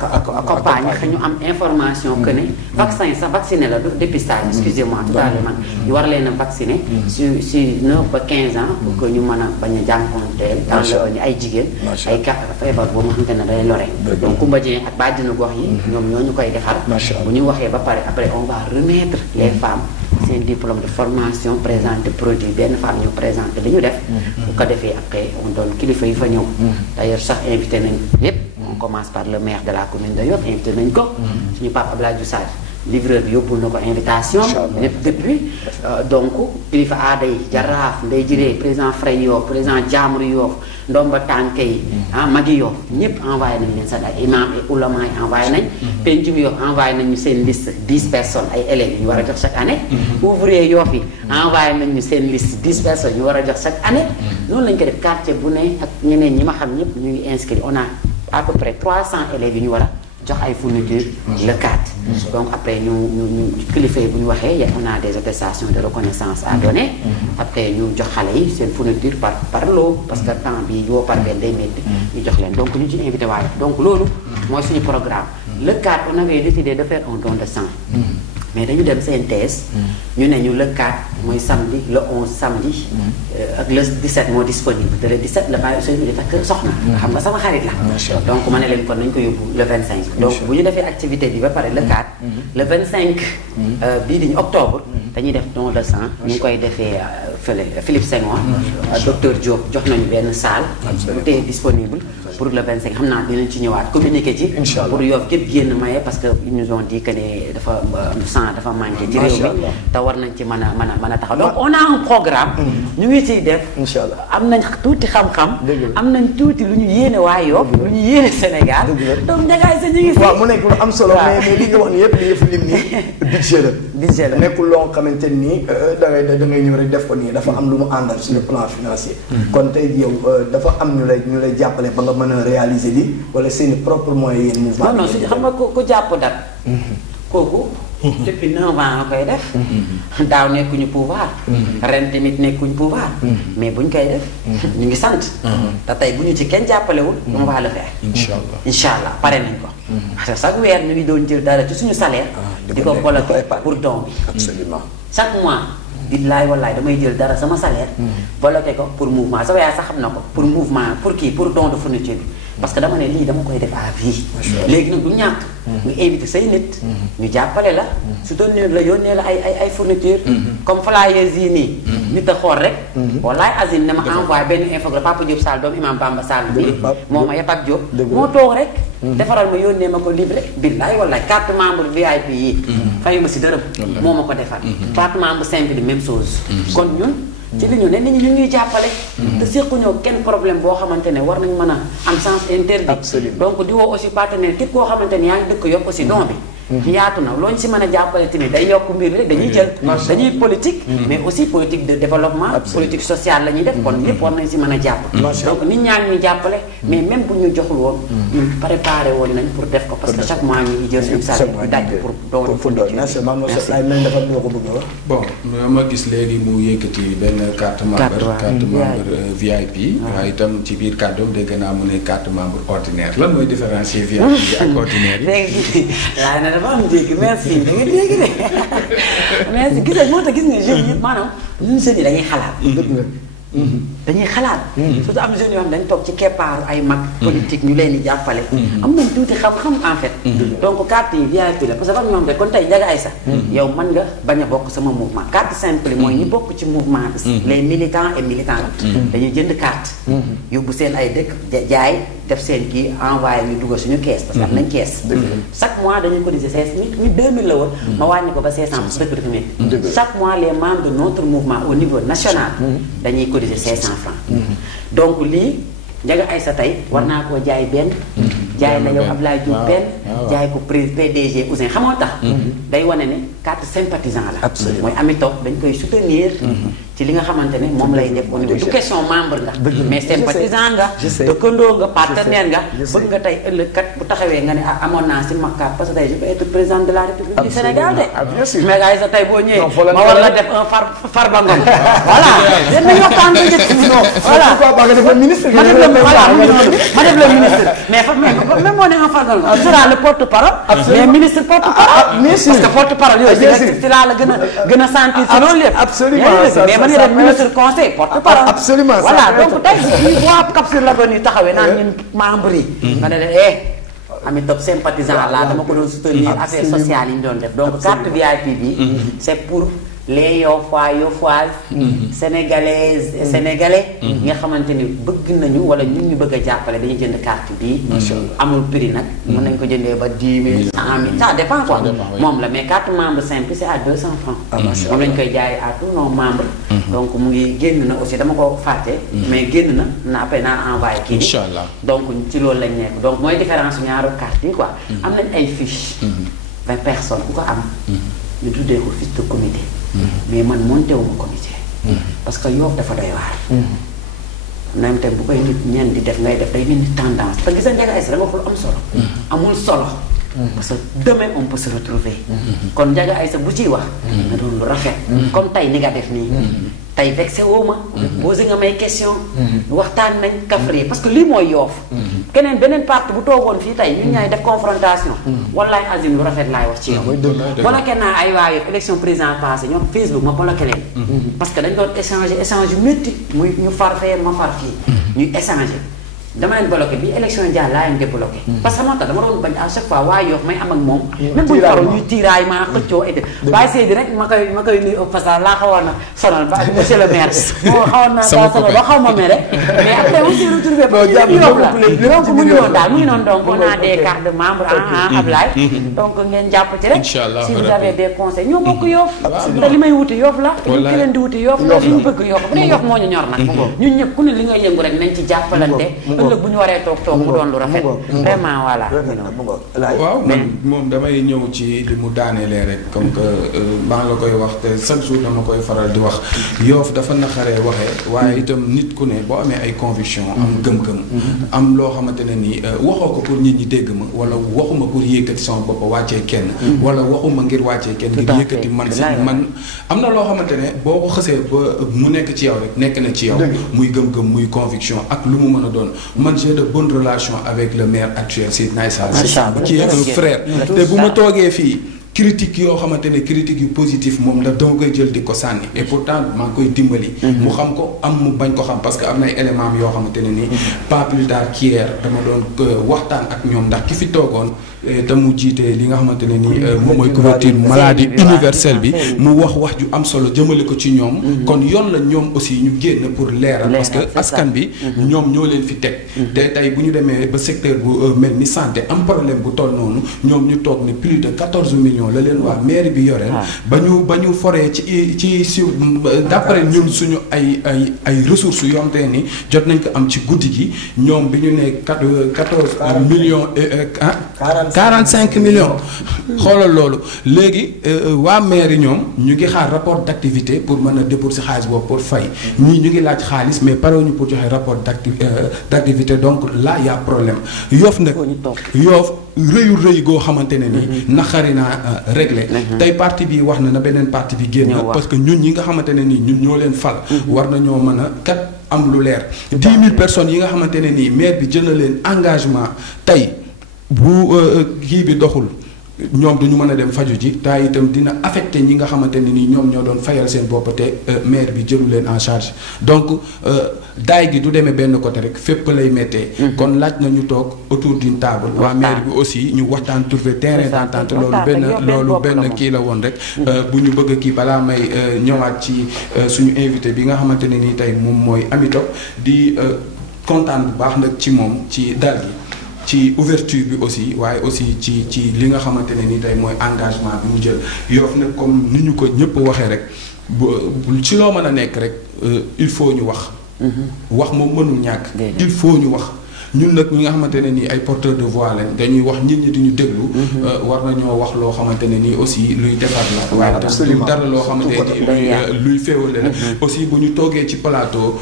accompagne ñu am information que ne vaccin sax vacciné la dépistage excusez-moi tout à l'heure man ñu war leen a vacciner si 9 ba 15 ans pour que ñu mën a bañ a jànkonteel dans le ay jigéen ay feebar boo nga xamante ne day lore donc Koumba Dieng ak bàjjenu gox yi ñoom ñoo ñu koy defar bu ñu waxee ba pare après on va remettre les femmes seen diplôme de formation présenté produit benn femme ñu présenté li ñu def bu ko defee après on donne kilifa yi fa ñëw d'ailleurs sax invité nañ yépp on commence par le maire de la commune de Yoff invité nañ ko suñu Pape Abdoulaye Diouf Sarr livreur bi yóbbul na ko invitation depuis donc kilifa aada yi jaraaf nday jiree président Frey Yoff président Jamru Yoff ndomba tànke yi magi Yoff ñëpp envoyé nañ leen sax ay imam et ulama yi envoyé nañ pencum Yoff envoyé nañ ñu seen liste 10 personnes ay élèves ñu war a jox chaque année ouvrier Yoff yi envoyé nañ ñu seen liste 10 personnes ñu war a jox chaque année noonu lañ ko def quartier bu ne ak ñeneen ñi ma xam ñëpp ñu ngi inscrit on a à peu près 300 élèves yi ñu war a jox ay fourniture le 4 donc après ñu kilifa yi bu ñu waxee on a des attestations de reconnaissance à donner après ñu jox xale yi seen fourniture par lot parce que temps bi yoo par benn day métti ñu jox leen donc ñu ci invité waaye donc loolu mooy suñu programme le 4 on avait décidé de faire un don de sang mais dañu dem CNTS ñu ne ñu le 4 mooy samedi le 11 samedi ak le 17 moo disponible te le 17 la bàyyi seen bi takk soxna nga xam nga sama xarit la donc ma ne leen kon nañ ko yóbbu le 25 donc bu ñu defee activité bi ba pare le 4 le 25 bii di octobre dañuy def don de sang ñu ngi koy defee fële Philippe Senghor docteur Diop jox nañu benn salle bu tey disponible pour le 25 xam naa dinañ ci ñëwaat communiqué ci pour Yoff képp génn maye parce que ils nous ont dit que ne dafa sang dafa manqué ci réew mi te war nañ ci mën a taxaw donc on a un programme ñu ngi ciy def am nañ tuuti xam-xam am nañ tuuti lu ñu yéene waa Yoff lu ñu yéene Sénégal donc njagaay sa ñu ngi waaw mu nekk lu am solo mais li nga wax ni yëpp li nga fi lim nii budget la budget la nekkul loo xamante ni da ngay ñëw rek def ko nii dafa am lu mu àndal sur le plan financier. kon tey yow dafa am ñu lay jàppale ba nga mën a réaliser lii wala seeni propre moyens yéen mouvement. non si xam nga ku jàpp dat kooku depuis 9 ans la koy def daaw nekkuñu pouvoir ren tamit nekkuñu pouvoir mais buñ koy def ñu ngi sant te tey bu ñu ci kenn jàppalewul on va le faire incha allah pare nañ ko parce que chaque weer ñu ngi doon jël dara ci suñu salaire di ko bloqué pour don bi absolument chaque mois billaay wallaay damay jël dara sama salaire bloqué ko pour mouvement sama yaay sax xam na ko pour mouvement pour kii pour don de fourniture bi parce que dama ne lii dama koy def à vie léegi nag du ñàkk nga invité say nit ñu jàppale la soutenir la yónnee la ay fourniture comme flyers yi nii nit a xool rek wallaay Azim ne ma envoyé benn infographie Papa Diop Sall doomu imam Bamba Sall bi moo ma Yapak Diop moo toog rek defaral ma yónnee ma ko livré billaay wallaay carte membre VIP yi fayu ma si dërëm moo ma ko defal carte membre simple bi même chose kon ñun ci li ñu ne nit ñi ñu ngi jàppale te séquñoo kenn problème boo xamante ne war nañ mën a am sens interdit donc di woo aussi partenaire képp koo xamante ne yaa ngi dëkk yokk aussi don bi yaatu na loo ñu si mën a jàppale tamit day yokk mbir rek dañuy jël dañuy politique mais aussi politique de développement politique sociale la ñuy def kon ñëpp war nañ si mën a jàpp donc nit ñaa ngi ñuy jàppale mais même bu ñu joxul woon ñu préparé woon nañ pour def ko parce que chaque mois ñu ngi jël suñu salaire bu daj pour bon ma gis léegi mu yëkkati benn carte membre VIP waaye itam ci biir kàddoom dégg naa mu ne carte membre ordinaire lan mooy différencier VIP yi ak ordinaire yi laay na dafa am dégg merci da nga dégg de merci gis nga moo tax gis nga jeunes yi maanaam ñun jeunes yi dañuy xalaat dañuy xalaat surtout am jeunes yoo xam dañ toog ci keppaaru ay mag politique ñu leen di jàppale am nañ tuuti xam-xam en fait donc carte yi VIP la parce que am ñoom rek kon tey Ndiaga Aïssa yow mën nga bañ a bokk sama mouvement carte simple mooy ñi bokk ci mouvement bi les militants et militantes dañuy jënd carte yóbbu seen ay dëkk jaay def seen kii envoyé ñu dugal suñu kees parce que am nañ kees chaque mois dañuy cotiser 5 2000 la woon ma wàññi ko ba 500 parce que dëkk dafa métti chaque mois les membres de notre mouvement au niveau national dañuy cotiser 500 francs donc lii Ndiaga Aïssa tey war naa koo jaay benn jaay na yow Ablaye Diouf benn jaay ko PDG Ousseyn xamoo tax day wane ne carte sympathisant la mooy ami toog dañ koy soutenir ci li nga xamante ne moom lay def au niveau du question membre nga mais sympathisant nga dëkkandoo nga partenaire nga bëgg nga tey ëllëg kat bu taxawee nga ne amoon naa si makkaat parce que tey je peux être président de la République du Sénégal de mais gars yi sa tey boo ñëwee ma war la def un Farba Ngom voilà yéen nañu waxtaan ba njëkk non voilà ma def le ministre mais même moo ne un Farba Ngom tu seras le porte-parole mais ministre porte-parole parce que porte-parole yooyu si laa la gën a sentir si loolu lépp absolument man nga def ministre conseil porte-parole absolument voilà donc tey jii boo ab Cap sur l'Avenir taxawee naan ñun membre yi nga ne leen ami top sympathisant la dama ko doon soutenir affaires sociales yi ñu doon def donc carte VIP bi c'est pour les Yofois sénégalaises et sénégalais nga xamante ni bëgg nañu wala ñun ñu bëgg a jàppale dañuy jënd carte bi amul prix nag mën nañ ko jëndee ba 10 000 100 000 ça dépend quoi moom la mais carte membre simple c'est à 200 francs moom lañ koy jaay à tous nos membres donc mu ngi génn na aussi dama ko fàtte mais génn na après naa envoyé kii inchallah donc ci loolu lañ nekk donc mooy différence ñaaru carte yi quoi am nañ ay fiches 20 personnes ku ko am ñu tuddee ko fiche de comité mais man monté wu ma comité parce que Yoff dafa doy waar même tam bu koy nit ñeen di def ngay def day mel ni tendance te gis nga Ndiaga Aïssa dama ko am solo amul solo parce que demain on peut se retrouver kon Ndiaga Aïssa bu ciy wax nga doon lu rafet comme tey ni nga def nii tey vexé woo ma posé nga may question waxtaan nañ kafree parce que lii mooy Yoff keneen beneen parti bu toogoon fii tey ñun ñaay def confrontation wallaay Azim lu rafet laay wax ci yow bloqué naa ay waa Yoff élection président passé ñoom Facebook ma bloqué leen parce que dañ doon échange yu métti muy ñu far fee ma far fii ñuy échanger dama leen bloqué bi élection yi jaar laa leen débloqué parce que moo tax dama doon bañ à chaque fois waa Yoff may am ak moom même buñu faroon ñuy tiraillement xëccoo et bàyyi Seydi rek ma koy nuyu au passage laa xawoon na sonal ba monsieur le maire moo xawoon naa daa sonal ba xaw ma mere mais après on s'est retrouvé Yoff la donc mu ngi noonu daal mu ngi noonu donc on a des cartes de membre Ablaye donc ngeen jàpp ci rek si vous avez des conseils ñoo bokk Yoff te li may wuti Yoff la te ñu ki leen di wuti Yoff la li ñu bëgg Yoff bu dee Yoff moo ñu ñor nag ñun ñëpp ku ne li ngay yëngu rek nañ ci jàppalante ëllëg bu ñu waree toog mu doon lu rafet vraiment voilà waaw man moom damay ñëw ci li mu daaneelee rek comme que maa ngi la koy wax te chaque jour dama koy faral di wax Yoff dafa naqaree waxee waaye itam nit ku ne boo amee ay conviction am gëm-gëm am loo xamante ne nii waxoo ko pour nit ñi dégg ma wala waxuma pour yëkkati sama bopp wàccee kenn wala waxuma ngir wàccee kenn ngir yëkkati man si man am na loo xamante ne boo ko xësee ba mu nekk ci yow rek nekk na ci yow muy gëm-gëm muy conviction ak lu mu mën a doon man j'ai de bonnes relations avec le maire actuel Seydina Issa qui est un frère te bu ma toogee fii critique yoo xamante ne critique yu positif moom la dama koy jël di ko sànni et pourtant maa ngi koy dimbali mu xam ko am mu bañ ko xam parce que am na ay éléments yoo xamante ne nii pas plus tard qu'hier dama doon waxtaan ak ñoom ndax ki fi toogoon te mu jiite li nga xamante ne nii moom mooy couverture maladie universelle bi mu wax ju am solo jëmale ko ci ñoom kon yoon la ñoom aussi ñu génn pour leeral parce que askan bi ñoom ñoo leen fi teg te tey bu ñu demee ba secteur bu mel ni santé am problème bu toll noonu ñoom ñu toog ne plus de 14 millions la leen waa mairie bi yoreel ba ñu foree ci d'après ñun suñu ay ressources yoo xamante ne ni jot nañ ko am ci guddi gi ñoom bi ñu ne 14 millions 45 millions xoolal loolu léegi waa mairie ñoom ñu ngi xaar rapport d'activité pour mën a débourser xaalis boobu pour fay ñii ñu ngi laaj xaalis mais parewuñu pour joxe rapport d'activité donc là y a problème Yoff nag Yoff rëy goo xamante ne ni naqari naa réglé tey parti bi wax na beneen parti bi génn parce que ñun ñi nga xamante ne nii ñun ñoo leen fal war nañoo mën a kat am lu leer 10 000 personnes yi nga xamante ne nii maire bi jël na leen engagement tey bu kii bi doxul ñoom duñu mën a dem faju ji taa itam dina affecté ñi nga xamante ne nii ñoom ñoo doon fayal seen bopp te maire bi jëlu leen en charge donc daay gi du demee benn côté rek fépp lay méttee kon laaj na ñu toog autour d'une table waa maire bi aussi ñu waxtaan trouver terrain d'entente loolu benn kii la woon rek bu ñu bëgg kii balaa may ñëwaat ci suñu invité bi nga xamante ne nii tey moom mooy Amy Top di kontaan bu baax nag ci moom ci dal gi ci ouverture bi aussi waaye aussi ci li nga xamante ne ni tey mooy engagement bi mu jël Yoff nag comme ni ñu ko ñëpp waxee rek ci loo mën a nekk rek il faut ñu wax wax moom mënul ñàkk il faut ñu wax ñun nag ñi nga xamante ne nii ay porteurs de voix lañ dañuy wax nit ñi di ñu déglu war nañoo wax loo xamante ne nii aussi luy defar la waaye tam lu dara loo xamante ni luy féewale la aussi bu ñu toogee ci plateau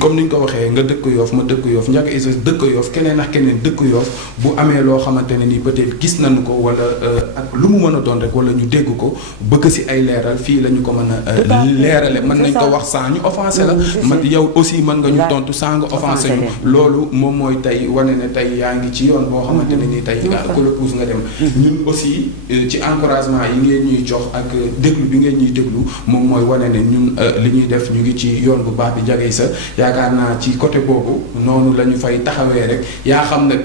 comme ni ñu ko waxee nga dëkk Yoff ma dëkk Yoff Ndiaga Issa dëkk Yoff keneen ak keneen dëkk Yoff bu amee loo xamante ne nii peut-être gis nañu ko wala ak lu mu mën a doon rek wala ñu dégg ko bëgg si ay leeral fii la ñu ko mën a leerale mën nañ ko wax sans ñu offensé la man yow aussi mën nga ñu tontu sans nga offensé ñu loolu moom mooy tey wane ne tey yaa ngi ci yoon boo xamante ne ni tey ku la pousse nga dem ñun aussi ci encouragement yi ngeen ñuy jox ak déglu bi ngeen ñuy déglu moom mooy wane ne ñun li ñuy def ñu ngi ci yoon bu baax bi Ndiaga Issa yaakaar naa ci côté boobu noonu la ñu fay taxawee rek yaa xam nag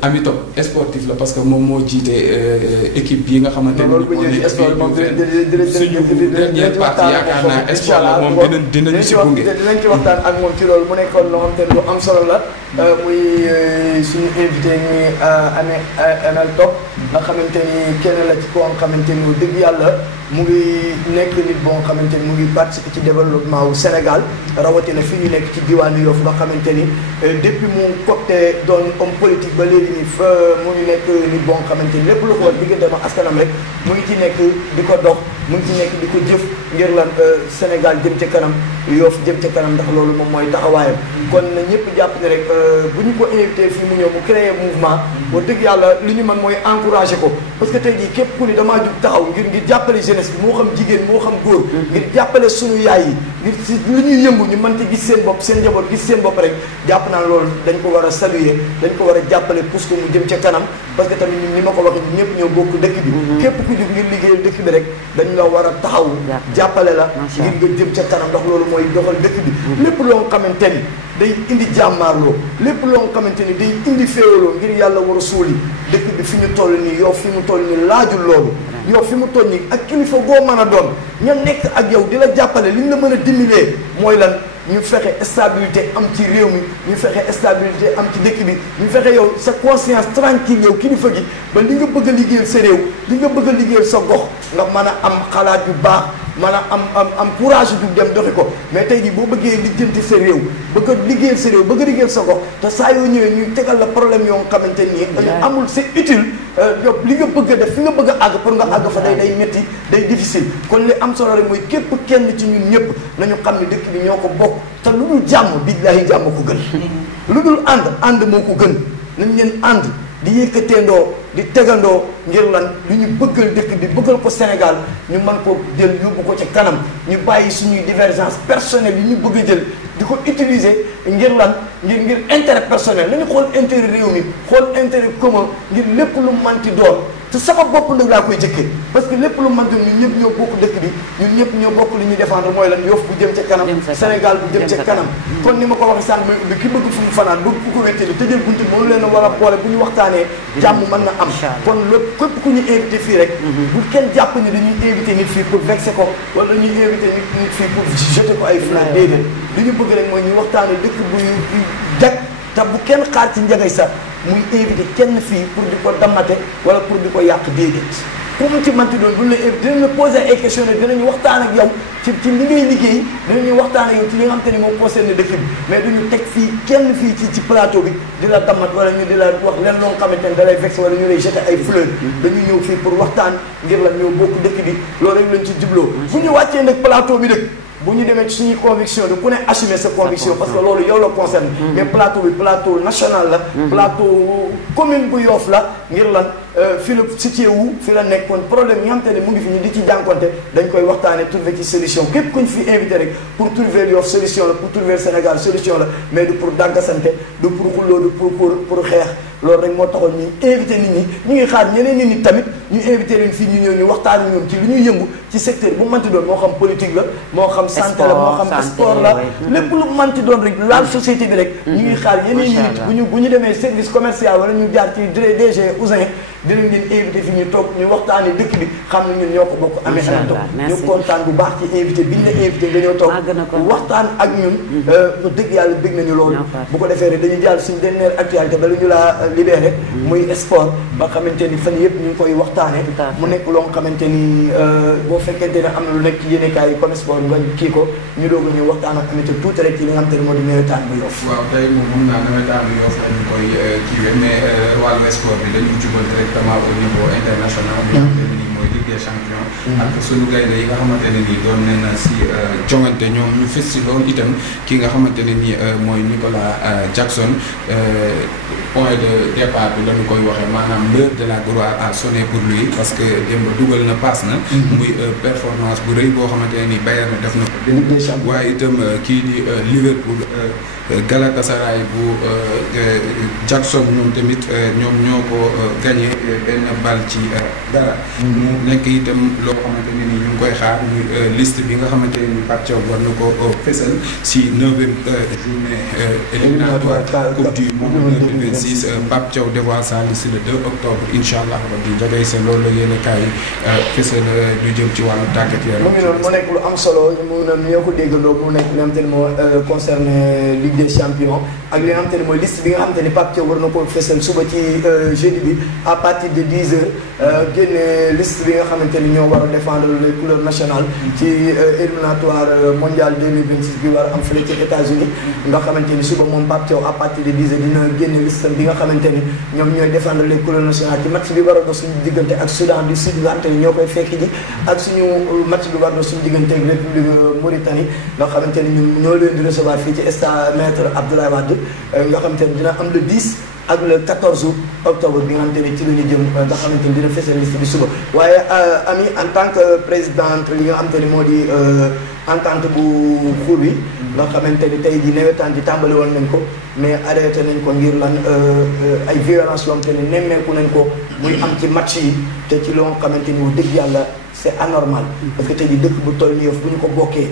Amy Top sportif la parce que moom moo jiite équipe yi nga xamante ne ni suñu dernière partie yaakaar naa sport la moom dinañu si gunge dinañ ci waxtaan ak moom ci loolu mu nekkoon loo xamante ne lu am solo la muy suñu invité ñi Amy Top nga xamante ni kenn la ci koo xamante ni dëgg yàlla mu ngi nekk nit boo xamante ni mu ngi participer ci développement wu Sénégal rawatina fi ñu nekk ci diwaanu Yoff nga xamante ni depuis mu copte doon homme politique ba léegi nii fa mu ngi nekk nit boo xamante ni lépp lu ko war diggante ma askanam rek mu ngi ci nekk di ko dox mu ngi ci nekk di ko jëf ngir lan Sénégal jëm ca kanam Yoff jëm ca kanam ndax loolu moom mooy taxawaayam kon na ñëpp jàpp ne rek bu ñu ko invité fii mu ñëw mu créer mouvement wax dëgg yàlla li ñu mën mooy encouragé ko parce que tey jii képp ku ni damaa jug taxaw ngir jàppale jeunesse bi moo xam jigéen moo xam góor ngir jàppale suñu yaay yi ngir si li ñuy yëngu ñu mën ci gis seen bopp seen njaboot gis seen bopp rek jàpp naa loolu dañ ko war a saluer dañ ko war a jàppale pousse ko mu jëm ca kanam parce que tamit ñun ni ma ko waxee ñëpp ñoo bokk dëkk bi képp ku jug ngir liggéeyal dëkk bi rek dañ la war a taxaw jàppale la ngir nga jëm ca kanam ndax loolu mooy doxal dëkk bi lépp loo xamante ni day indi jàmmaarloo lépp loo xamante ni day indi féewaloo ngir yàlla war a suuli dëkk bi fi ñu toll nii yow fi mu toll nii laajul loolu yow fi mu toll nii ak kilifa goo mën a doon ña nekk ak yow di la jàppale li ñu la mën a dimbalee mooy lan ñu fexe stabilité am ci réew mi ñu fexe stabilité am ci dëkk bi ñu fexe yow sa conscience tranquille yow kilifa gi ba li nga bëgg a liggéeyal sa réew li nga bëgg a liggéeyal sa gox nga mën a am xalaat yu baax maanaam am courage du dem doxi ko mais tey jii boo bëggee lijjanti sa réew bëgg a liggéeyal sa réew bëgg a liggéeyal sa gox te saa yoo ñëwee ñuy tegal la problème yoo xamante nii amul c'est utile li nga bëgg a def fi nga bëgg a àgg pour nga àgg fa day métti day difficile kon li am solo rek mooy képp kenn ci ñun ñëpp nañu xam ne dëkk bi ñoo ko bokk te lu dul jàmm billaahi jàmm ko gën lu dul ànd moo ko gën nañ leen ànd di yëkkateendoo di tegandoo ngir lan lu ñu bëggal dëkk bi bëggal ko Sénégal ñu mën ko jël yóbbu ko ci kanam ñu bàyyi suñuy divergence personnelle yi ñu bëgg a jël di ko utiliser ngir lan ngir intérêt personnel nañu xool intérêt réew mi xool intérêt commun ngir lépp lu manti doon te sama bopp nag laa koy jëkkee parce que lépp lu manti ñun ñëpp ñoo bokk dëkk bi ñun ñëpp ñoo bokk li ñuy défendre mooy lan Yoff bu jëm ca kanam Sénégal bu jëm ca kanam kon ni ma ko waxee sànq mooy ubbi ki bëgg fu mu fanaan bëgg ku ko wéttali tëjal buntu moom leen a war a boole bu ñu waxtaanee jàmm mën na am kon lépp képp ku ñu invité fii rek bu kenn jàpp ni dañuy invité nit fii pour vexer ko wala dañuy invité nit fii pour jeter ko ay fleurs déedéet li ñu bëgg rek mooy ñu waxtaanee dëkk bu jag te bu kenn xaar ci njagay sax muy invité kenn fii pour di ko damate wala pour di ko yàq déedéet ku mu ci manti doon bu ñu la invité dinañ la poser ay questions ne dinañu waxtaan ak yow ci li ngay liggéey dinañu waxtaan ak yow ci li nga xam te ni moo concerne dëkk bi mais duñu teg fii kenn fii ci plateau bi di la damat wala ñu di la wax leen loo xamante ne da lay vexé wala ñu lay jeter ay fleurs dañu ñëw fii pour waxtaan ngir la ñoo bokk dëkk bi loolu rek lañ ci jubloo bu ñu wàccee nag plateau bi nag bu ñu demee ci suñuy conviction de ku ne assumer sa conviction parce que loolu yow la concerne mais plateau bi plateau national la plateau commune bu Yoff la ngir lan fi la situé wu fi la nekkoon problème yi nga xam te ne mu ngi fi ñu di ci jànkonte dañ koy waxtaane trouver ci solution képp ku ñu fi invité rek pour trouver Yoff solution la pour trouver Sénégal solution la mais du pour dàggasante du pour xulloo du pour xeex loolu rek moo taxoon ñuy invité nit ñi ñu ngi xaar ñeneen nit ñi tamit ñu invité leen fii ñu ñëw ñu waxtaan ak ñoom ci lu ñuy yëngu ci secteur bu manti doon moo xam politique la moo xam santé la moo xam sport la lépp lu manti doon rek laal société bi rek ñu ngi xaar yeneen nit bu ñu demee service commercial wala ñu jaar ci DG Ousin dinañ leen invité fi ñu toog ñu waxtaanee dëkk bi xam ne ñun ñoo ko bokk amee anto ñu kontaan bu baax ci invité bi ñu la invité nga ñëw toog waxtaan ak ñun dëgg yàlla bëgg nañu loolu bu ko defee rek dañuy jàll suñu dernière actualité bala ñu laa libéré muy sport ba xamante ni fan yëpp ñu ngi koy waxtaane mu nekk loo nga xamante ni boo fekkente ne am na lu nekk ci yéenekaay yi comme sport nga kii ko ñu doog a ñëw waxtaan ak amité tuuti rek ci li nga xamante ne moo di nawetaan bu Yoff waaw tey moom mun naa nawetaan bu Yoff lañu koy kiiwee mais wàllu sport bi dañu jubal directement au niveau international bi nga xamante ne nii mooy Ligue des champions ak suñu gaynde yi nga xamante ne nii doon nañ si jongante ñoom ñu fës si loolu itam ki nga xamante ne nii mooy Nicolas Jackson point de départ bi la ñu koy waxee maanaam l'heure de la gloire a sonné pour lui parce que démb dugal na passe na muy performance bu rëy boo xamante ne nii Bayern def na ko waaye itam kii di Liverpool Galatasaray bu Jackson ñoom tamit ñoom ñoo ko gagné benn bal ci dara mu nekk itam loo xamante ne nii ñu ngi koy xaar muy liste bi nga xamante ne nii Pape Thiaw war na ko fésal si 9e journée éliminatoire coupe du monde 2026 Pape Thiaw dévoile sa liste le 2 octobre incha allah rabbi jagay sa loolu la yéen a kaay fésal lu jëm ci wàllu tàggat yaram mu ngi noonu mu nekk lu am solo mu ne ñoo ko déggandoo mu nekk li nga xamante ne moo concerné Ligue des champions ak li nga xamante ne mooy liste bi nga xamante ne Pape Thiaw war na ko fésal suba ci jeudi bi à partir de 10h génne liste bi nga xamante ni ñoo war a défendre les couleurs nationales ci éliminatoire mondial 2026 bi war a am fële ci États-Unis nga xamante ni suba moom Pape Thiaw à partir de 10h dina génne liste bi nga xamante ni ñoom ñooy défendre les couleurs nationales ci match bi war a doon suñu diggante ak Soudan du Sud nga xamante ni ñoo koy fekk ji ak suñu match bi war a doon suñu diggante ak République Mauritanie nga xamante ni ñun ñoo leen di recevoir fii ci stade Maître Abdoulaye Wade nga xamante ni dina am le 10 ak le 14 octobre bi nga xamante ne ci la ñu jëm nga xamante ni dina fësal liste bi suba waaye ami en tant que présidente li nga xamante ni moo di entente bu xuur bi nga xamante ni tey jii nawetaan ji tàmbali woon nañ ko mais arrêté nañ ko ngir lan ay violence yoo xamante ni nemmeeku nañ ko muy am ci match yi te ci loo xamante ni wax dëgg yàlla c'est anormal parce que tey jii dëkk bu toll nii Yoff bu ñu ko bokkee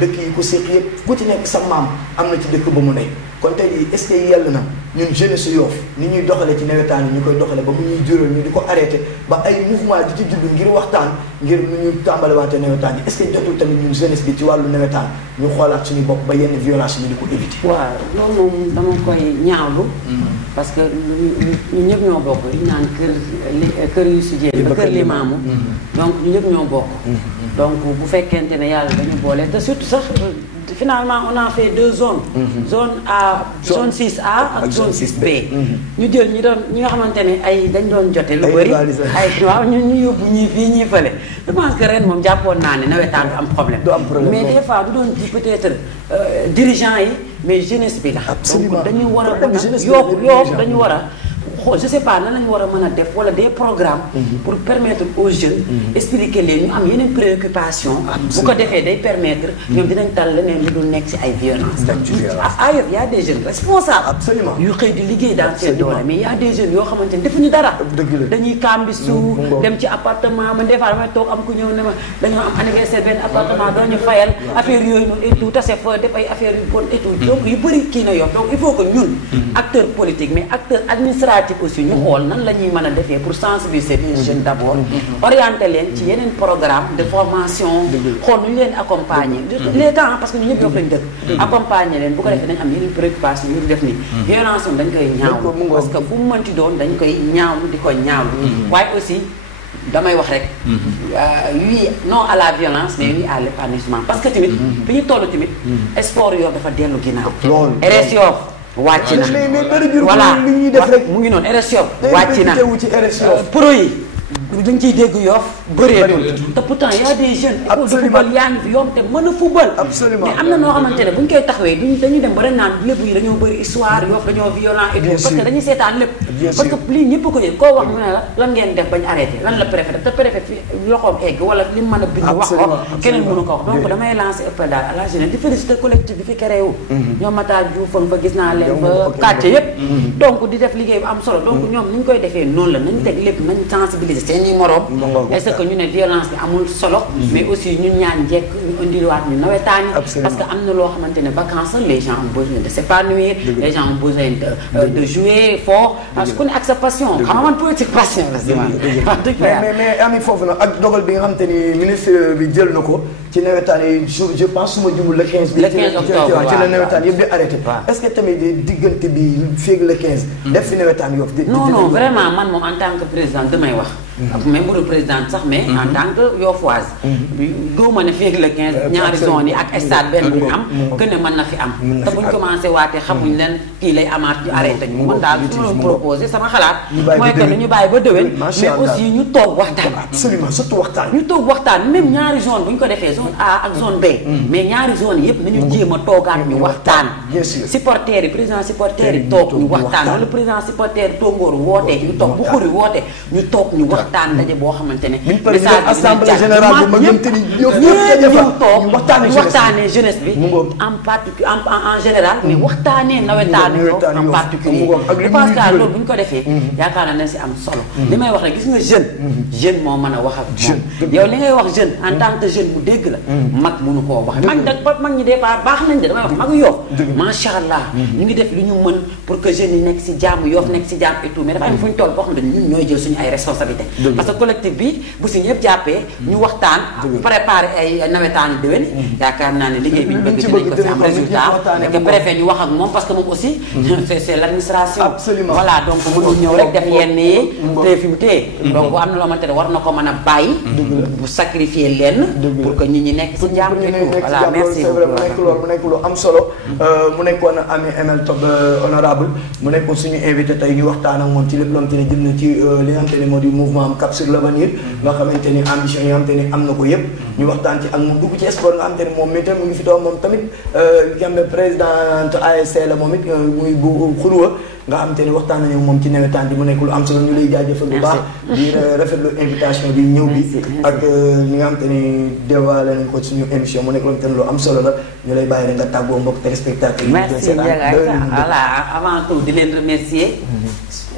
dëkk yi ko séq yëpp ku ci nekk sa maam am na ci dëkk ba mu ne kon tey jii est-ce que yell na ñun jeunesse su Yoff ni ñuy doxalee ci nawetaan yi ñu koy doxalee ba mu ñuy jural ñu di ko arrêté ba ay mouvement di ci judd ngir waxtaan ngir nu ñu tàmbaliwaatee nawetaan yi est-ce que jotul tamit ñun jeunesse bi ci wàllu nawetaan ñu xoolaat suñu bopp ba yenn violence ñu di ko éviter. waaw loolu moom dama koy ñaawlu. parce que ñu ñëpp ñoo bokk li naan kër yu si jéem ba kër li maamu. donc ñu ñëpp ñoo bokk. donc bu fekkente ne yàlla dañu boole te surtout sax finalement on a fait 2 zones. zone A zone 6A ak zone 6B. ñu jël ñi nga xamante ne ay dañ doon jote lu bëri ay waaw ñu yóbbu ñii fii ñii fële. je pense que ren moom jàppoon naa ne nawetaan du am problème. mais des fois du doon ji peut-être dirigeant yi mais jeunesse bi la. donc dañu war a yokk dañu war a. je sais pas nan lañu war a mën a def wala des programmes pour permettre aux jeunes expliquer leen ñu am yeneen préoccupation bu ko defee day permettre ñoom dinañ tal leneen lu dul nekk ci ay violence ailleurs y a des jeunes responsables yu xëy di liggéey daal seen doole mais y a des jeunes yoo xamante ne defuñu dara dañuy kambi su dem ci appartement ma des fois damay toog am ku ñëw ne ma dañoo am anniversaire benn appartement dañu fayal affaire yooyu noonu et tout tase fa def ay affaires yu bon et tout donc yu bëri kii na yor donc il faut que ñun acteurs politiques mais acteurs administratifs aussi ñu xool nan la ñuy mën a defee pour sensibiliser les jeunes d'abord orienter leen ci yeneen programme de formation xool nu ñu leen accompagner les temps parce que ñu ñëpp yoo lañ dëkk accompagner leen bu ko defee dañ am yeneen préoccupation yu def ni violence moom dañ koy ñaawlu parce que fu mu mënti doon dañ koy ñaawlu di ko ñaawlu waaye aussi damay wax rek oui non à la violence mais oui à l'épanouissement parce que tamit fi ñu toll tamit sport Yoff dafa dellu ginnaaw RS Yoff wàcc na voilà li ñuy def rek mu ngi noonu RS Yoff wàcc na pro yi dañ ciy dégg Yoff bëreetul te pourtant y a des jeunes école de football yaa ngi fi Yoff te mën a football mais am na noo xamante ne bu ñu koy taxawee dañuy dem ba dañ naan lépp yi dañoo bëri histoire Yoff dañoo violent et tout parce que dañuy seetaan lépp parce que lii ñëpp ko yëg koo wax mu ne la lan ngeen def bañ arrêté lan la préfet te préfet fi loxoom egg wala li mu mën a bind wax ko keneen mënu ko wax donc damay lancer appel daal à la jeunesse di féliciter collectif bi fi créé wu ñoom Matar Diouf fa gis naa leen ba quartier yëpp donc di def liggéey bu am solo donc ñoom ni ñu koy defee noonu la nañ teg lépp nañ sensibiliser seeni moroom est-ce que ñu ne violence bi amul solo mais aussi ñun ñaan njekk ñu indiwaat ñu nawetaan yi parce que am na loo xamante ne vacances les gens ont besoin de s'épanouir les gens ont besoin de jouer fort parce que ku ne ak sa passion xam nga man politique passion la si man mais ami foofu nag ak dogal bi nga xamante ni ministre bi jël na ko ci nawetaan yi je pense suma jumul le 15 bi octobre ci la nawetaan yëpp di arrêté est-ce que tamit diggante bi féeg le 15 def fi nawetaan Yoff non vraiment man moom en tant que président damay wax même bu dul présidente sax mais en tant que Yoffoise gëwuma ne féeg le 15 ñaari zone yi ak stade benn bu am que ne mën na fi am te buñ commencé waatee xamuñ leen kii lay amaat ñu arrêté ñu man daal su ma proposé sama xalaat mooy que ñu bàyyi ba déwén mais aussi ñu toog waxtaan absolument surtout waxtaan ñu toog waxtaan même ñaari zone bu ñu ko defee zone A ak zone B mais ñaari zone yëpp nañu jéem a toogaat ñu waxtaan supporters yi président supporters yi toog ñu waxtaan wala président supporters yi tóngóoru wootee ñu toog bu xuri woote ñu toog ñu waxtaan daje boo xamante ne message assemblée générale bu ma gëm te ni ñëw toog ñu waxtaanee jeunesse bi en particulier en général mais waxtaanee nawetaanu en particulier je pense que loolu bu ñu ko defee yaakaar naa ne si am solo li may wax rek gis nga jeune moo mën a wax ak moom yow li ngay wax jeune en tant que jeune bu dégg la mag mënu koo wax mag ñi des fois baax nañ de damay wax magu Yoff macha allah ñu ngi def lu ñu mën pour que jeunes yi nekk si jàmm Yoff nekk si jàmm et tout mais dafa am fu ñu toll boo xam ne ñun ñooy jël suñu ay responsabilité parce que collectif bi bu si ñëpp jàppee ñu waxtaan préparer ay nawetaan yu déwén yaakaar naa ne liggéey bi ñu bëgg dinañ ko si am résultat que préfet ñu wax ak moom parce que moom aussi c'est l'administration voilà donc mënul ñëw rek def yenn yi te fi mu téye donc am na loo xamante ne war na ko mën a bàyyi bu sacrifier lenn pour que nit ñi nekk si jàmm voilà merci mu nekk lu am solo mu nekkoon ami ML Top honorable mu nekkoon suñu invité tey ñu waxtaan ak moom ci lépp loo xamante ne jëm na ci li nga xamante ne moo di mouvement am Cap sur l'avenir nga xamante ni ambition yi nga xamante ni am na ko yëpp ñu waxtaan ci ak moom dugg ci sport nga xamante ni moom mi tam mu ngi fi toog moom tamit ki xam ne présidente ASC la moom it muy bu xurwa nga xamante ni waxtaan nañu moom ci nawetaan bi mu nekk lu am solo ñu lay jaajëfal bu baax di rafetlu invitation bi ñëw bi ak ñi nga xamante ni dévoilé nañ ko suñu émission mu nekk lu lu am solo la ñu lay bàyyi rek nga tàggoo mbokk téléspectateurs yi. merci Ndiaga voilà avant tout di leen remercier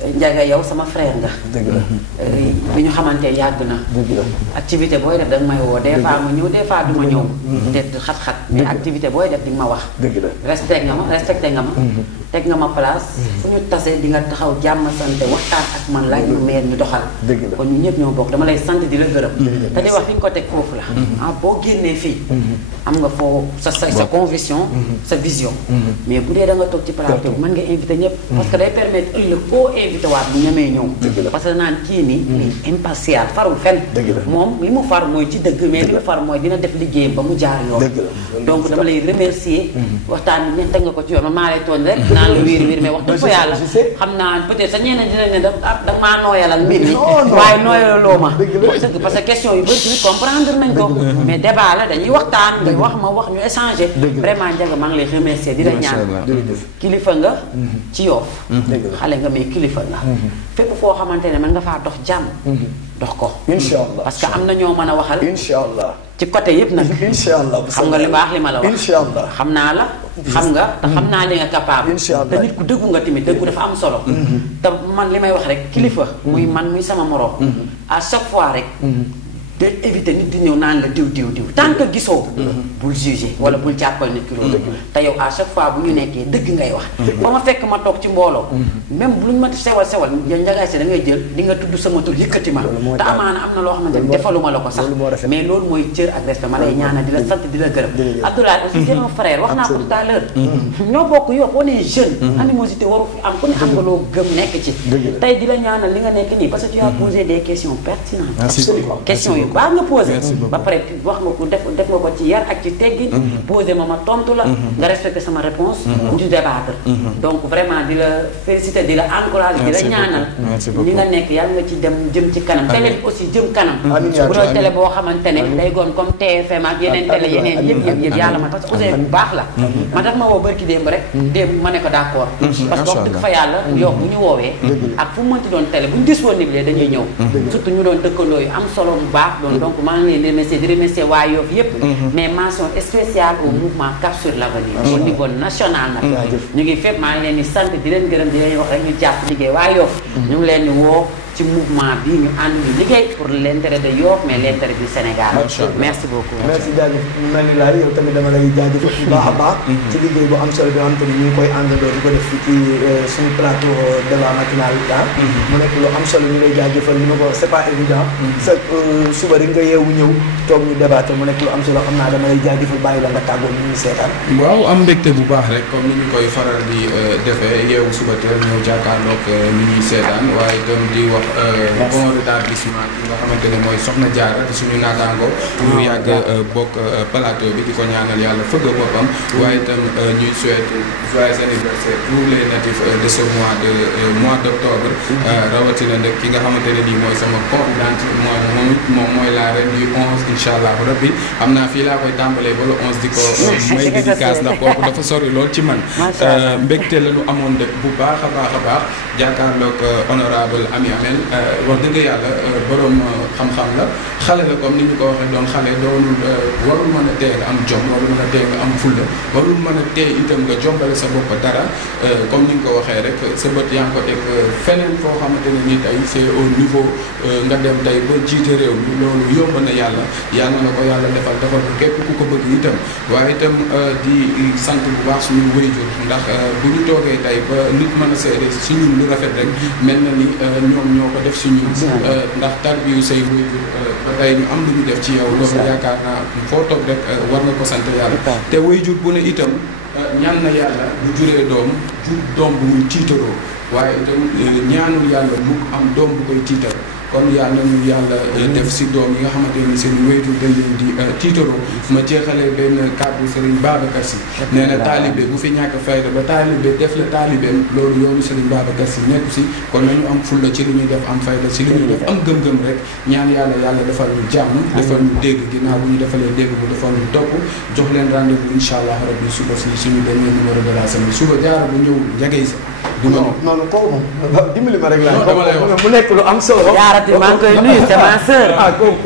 Ndiaga yow sama frère nga. dëgg la bi ñu xamante yàgg na. dëgg la activité booy def da nga may woo des fois ma ñëw des fois du ma ñëw. peut-être xat-xat mais activité booy def di nga ma wax. dëgg la respecté nga ma. teg nga ma place. fu ñu tasee di nga taxaw jàmm sante waxtaan ak man laaj ma meer ñu doxal. dëgg la kon ñu ñëpp ñoo bokk dama lay sant di la gërëm. te di wax fi nga ko teg foofu la. ah boo génnee fii. am nga foo sa conviction sa vision mais bu dee da nga toog ci plateau mën nga invité ñëpp parce que day permettre ëllëg koo invité waat bu ñamee ñëw parce que naan kii nii impartial farul fenn moom li mu far mooy ci dëgg mais li mu far mooy dina def liggéeyam ba mu jaar yoon donc dama lay remercier waxtaan bi teg nga ko ci yoon maa lay tooñ rek naan la wiir mais wax dëgg fa yàlla xam naa peut-être sa ñeneen dinañ ne da maa nooyalal mbir mi waaye nooyalaloo ma parce que question yu bëri tamit comprendre nañ ko mais débat la dañuy waxtaan nga wax ma wax ñu échanger vraiment Ndiaga maa ngi lay remercier di la ñaan kilifa nga ci Yoff xale nga mais kilifa nga fépp foo xamante ne mën nga faa dox jàmm dox ko inshallah parce que am na ñoo mën a waxal inshallah ci côté yëpp nag inshallah xam nga li baax li ma la wax inshallah xam naa la xam nga te xam naa li nga capable te nit ku dëggu nga tamit dëggu dafa am solo te man li may wax rek kilifa muy man muy sama moroom à chaque fois rek de éviter nit di ñëw naan la diw tant que gisoo bul juger wala bul jàppal nit ki loolu te yow à chaque fois bu ñu nekkee dëgg ngay wax ba ma fekk ma toog ci mbooloo même bu ñu ma sewal yow Ndiaga Sy da ngay jël di nga tudd sama tur yëkkati ma te amaana am na loo xamante ne defaluma la ko sax mais loolu mooy cër ak respect ma lay ñaanal di la sant di la gërëm Abdoulaye aussi c'est un frère wax naa ko tout à l'heure ñoo bokk yow on est jeune animosité waru fi am ku ne am nga loo gëm nekk ci tey di la ñaanal li nga nekk nii parce que tu as posé des questions pertinentes questions yu baax nga posé ba pare wax nga ko def nga ko ci yar ak ci teggin posé ma tontu la nga respecté sama réponse du débattre donc vraiment di la féliciter di la encourager di la ñaanal li nga nekk yàlla nga ci dem jëm ci kanam télé bi aussi jëm kanam bu doon télé boo xamante ne day goon comme TFM ak yeneen télé yeneen yëpp yàlla ma parce que aussi bu baax la ma daf ma woo barki démb rek démb ma ne ko d'accord parce que wax dëgg fa yàlla yow bu ñu woowee ak fu mu mënti doon télé bu ñu disponible dañuy ñëw surtout ñu doon dëkkandoo yu am solo bu baax donc maa ngi leen di remercier waa Yoff yëpp mais mention spéciale au mouvement Cap sur l'Avenir au niveau national nag ñu ngi fépp maa ngi leen di sant di leen gërëm di leen wax rek ñu jàpp liggéey waa Yoff ñu ngi leen di woo ci mouvement bi ñu ànd ñu liggéey pour l'intérêt de Yoff mais l'intérêt du Sénégal merci beaucoup merci jaajëf mel ni laay yow tamit dama lay jaajëfal bu baax a baax ci liggéey bu am solo bi nga xam te ni ñu ngi koy àndandoo di ko def fii ci suñu plateau débat matinal mu nekk lu am solo ñu lay jaajëfal ni ma ko c'est pas évident sa suba rek nga yeewu ñëw toog ñu débattre mu nekk lu am solo xam naa dama lay jaajëfal bàyyi la nga tàggoo ñu seetaan waaw am mbégte bu baax rek comme ni ñu koy faral di defee yeewu suba teel ñëw jàkkaarloog ñu ñuy seetaan waaye itam di wax bon rétablissement bi nga xamante ne mooy Soxna Diarra di suñu naataango ñu yàgg bokk plateau bi di ko ñaanal yàlla fëgg boppam waaye itam ñuy souhaiter joyeux anniversaire tous les natifs de ce mois d'octobre rawatina nag ki nga xamante ne nii mooy sama confidente moom mooy la reine du 11 incha allah rabbi xam naa fii laa koy tàmbalee ba le 11 di ko may dédicace ndax kooku dafa sori lool ci man mbégte la lu amoon de bu baax a baax jàkkaarloog honorable Ami Amel wax dëgg yàlla borom xam-xam la xale la comme ni ñu ko waxee doon xale doonul warul mën a tee nga am jom warul mën a tee nga am fulla warul mën a tee itam nga jombale sa bopp dara comme ni nga ko waxee rek sa bët yaa ngi ko teg feneen foo xamante ne nii tey c'est au niveau nga dem tey ba jiite réew mi loolu yomb na yàlla na ko yàlla defal ko képp ku ko bëgg itam waaye itam di sant bu baax suñu wéyjur ndax bu ñu toogee tey ba nit mën a seede si ñun lu rafet rek mel na ni ñoom ñoo ko def si ñun ndax tarbiyu say wéyjur ba tey ñu am lu ñu def ci yow loolu yaakaar naa foo toog rek war nga ko sant yàlla te wéyjur bu ne itam ñaan na yàlla bu juree doom jur doom bu muy tiitaroo waaye itam ñaanul yàlla mu am doom bu koy tiitar kon yàlla nañu yàlla def si doom yi nga xamante ne seen wéytu dañ leen di tiitaroo ma jeexalee benn kàddu Serigne Babacar Sy nee na taalibe bu fi ñàkk fayda ba taalibe def la taalibeem loolu yoonu Serigne Babacar Sy nekku si kon nañu am fulla ci li ñuy def am fayda si li ñuy def am gëm-gëm rek ñaan yàlla defal ñu jàmm defal ñu dégg ginnaaw bu ñu defalee dégg bu defal ñu topp jox leen rendez-vous incha allah rabbi suba si suñu dernier numéro de la semaine suba Diarra bu ñëw Ndiaga Sy non kooku moom dimbali ma rek laa mu nekk lu am solo maa ngi koy nuyu c'est ma sœur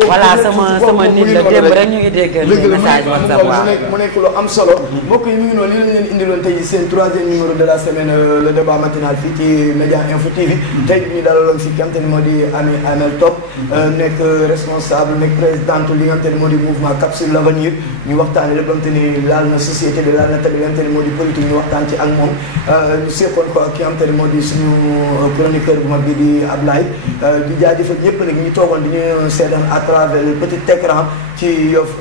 voilà sama nit la démb rek ñu ngi dégg message WhatsApp mu nekk lu am solo mbokk yi mu ngi noonu li lañ leen indiloon tey seen 3e numéro de la semaine le débat matinal fii ci Média Info TV tey ñu dalaloon si ki nga xamante ni moo di Ami Amel Top nekk responsable nekk présidente li nga xamante ni moo di mouvement Cap sur l'Avenir ñu waxtaane lépp nga xamante ni laal na société bi laal na tamit li nga xamante ni moo di politique ñu waxtaan ci ak moom ñu seqoon ko ak nga xam te ne moo di suñu chroniqueur bu mag bi di Ablaye di jaajëfal ñëpp nag ñi toogoon di ñu seetaan à travers le petit écran ci Yoff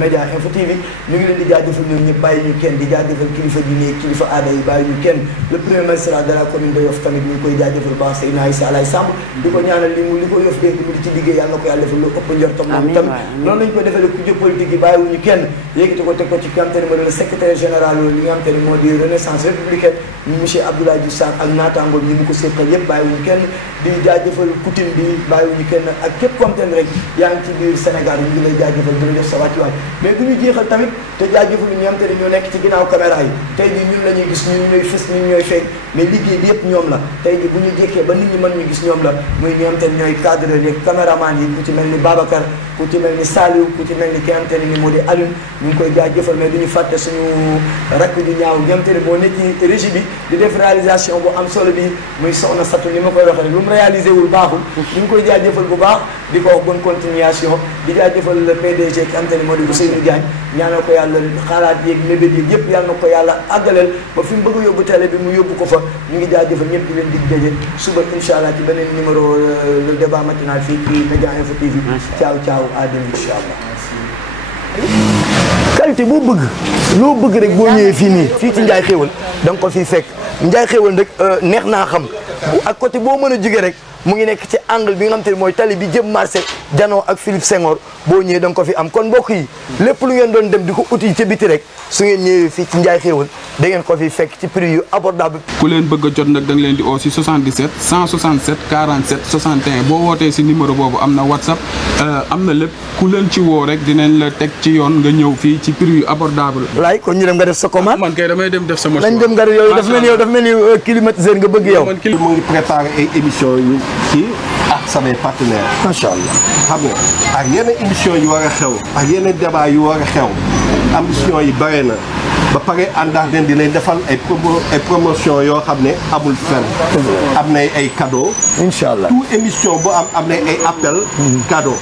Média Info TV ñu ngi leen di jaajëfal ñoom ñëpp bàyyi ñu kenn di jaajëfal kilifa diine kilifa aada yi bàyyi ñu kenn le premier magistrat de la commune de Yoff tamit ñu ngi koy jaajëfal baax Seydina Issa Alaye Samb di ko ñaanal li ko Yoff dégg mu di ci liggéey yàlla na ko yàlla defal lu ëpp njortam moom tamit noonu lañu koy defee ku jë politique yi bàyyiwuñu kenn yéegite ko teg ko ci ki nga xam te ne moo di le secrétaire général li nga xam te ne moo di Renaissance républicaine monsieur Abdoulaye Diouf Sarr ak naataangoom ñi mu ko séqal yëpp bàyyiwuñu kenn di jaajëfal coutume bi bàyyiwuñu kenn ak képp comme ten rek yaa ngi ci biir Sénégal ñu ngi lay jaajëfal di la def sa wàccuwaay mais du ñu jeexal tamit te jaajëfal ñi nga xam te ne ñoo nekk ci ginnaaw caméra yi tey jii ñun la ñuy gis ñun ñooy fës ñun ñooy feeñ mais liggéey bi yëpp ñoom la tey jii bu ñu jekkee ba nit ñi mën ñu gis ñoom la muy ñi nga xam te ne ñooy cadre yeeg caméraman yi ku ci mel ni Babacar ku ci mel ni Saliou ku ci mel ni ki nga xam te ne ni moo di Alioune ñu ngi koy jaajëfal mais du ñu fàtte suñu rakk ju ñaaw ñi nga xam te ne moo nekk ci régie bi di def réalisation bu am solo bi muy soxna Satou ni ma koy waxee lu mu réalisé wul baaxul ñu ngi koy jaajëfal bu baax di ko wax bonne continuation di jaajëfal le PDG ki am te ne moo di Ousseynou Diagne ñaanal ko yàlla xalaat yeeg mébét yeeg yëpp yàlla na ko yàlla àggaleel ba fi mu bëgg a yóbbu télé bi mu yóbbu ko fa ñu ngi jaajëfal ñëpp di leen dig daje suba incha allah ci beneen numéro le débat matinal fii ci Média Info TV ciao ciao à demain incha allah qualité boo bëgg loo bëgg rek boo ñëwee fii nii fii ci Ndiaye Xéwal da nga ko fii fekk Ndiaye Xéwal rek neex naa xam ak côté boo mën a jóge rek mu ngi nekk ci angle bi nga xam te ne mooy tali bi jëm marché Janoo ak Philippe Senghor boo ñëwee da nga ko fi am kon mbokk yi lépp lu ngeen doon dem di ko uti ca biti rek su ngeen ñëwee fii ci Ndiaye Xéwal da ngeen ko fi fekk ci prix yu abordable. ku leen bëgg a jot nag da nga leen di oo si 77 167 47 61 boo wootee si numéro boobu am na WhatsApp am na lépp ku leen ci woo rek dinañ la teg ci yoon nga ñëw fii ci prix yu abordable. laay kon ñu dem nga def sa commande. man kay damay dem def sama choix. nañ dem nga yow dafa mel ni climatiseur nga bëgg yow. mu ngi préparé ay émissions yu kii ak samay partenaires. macha allah xam nga ak yeneen émissions yu war a xew ak yeneen débat yu war a xew ambition yi bare na ba pare àndax leen di leen defal ay promotion yoo xam ne amul fenn. am na ay cadeaux. incha allah tout émission bu am na ay appel cadeau.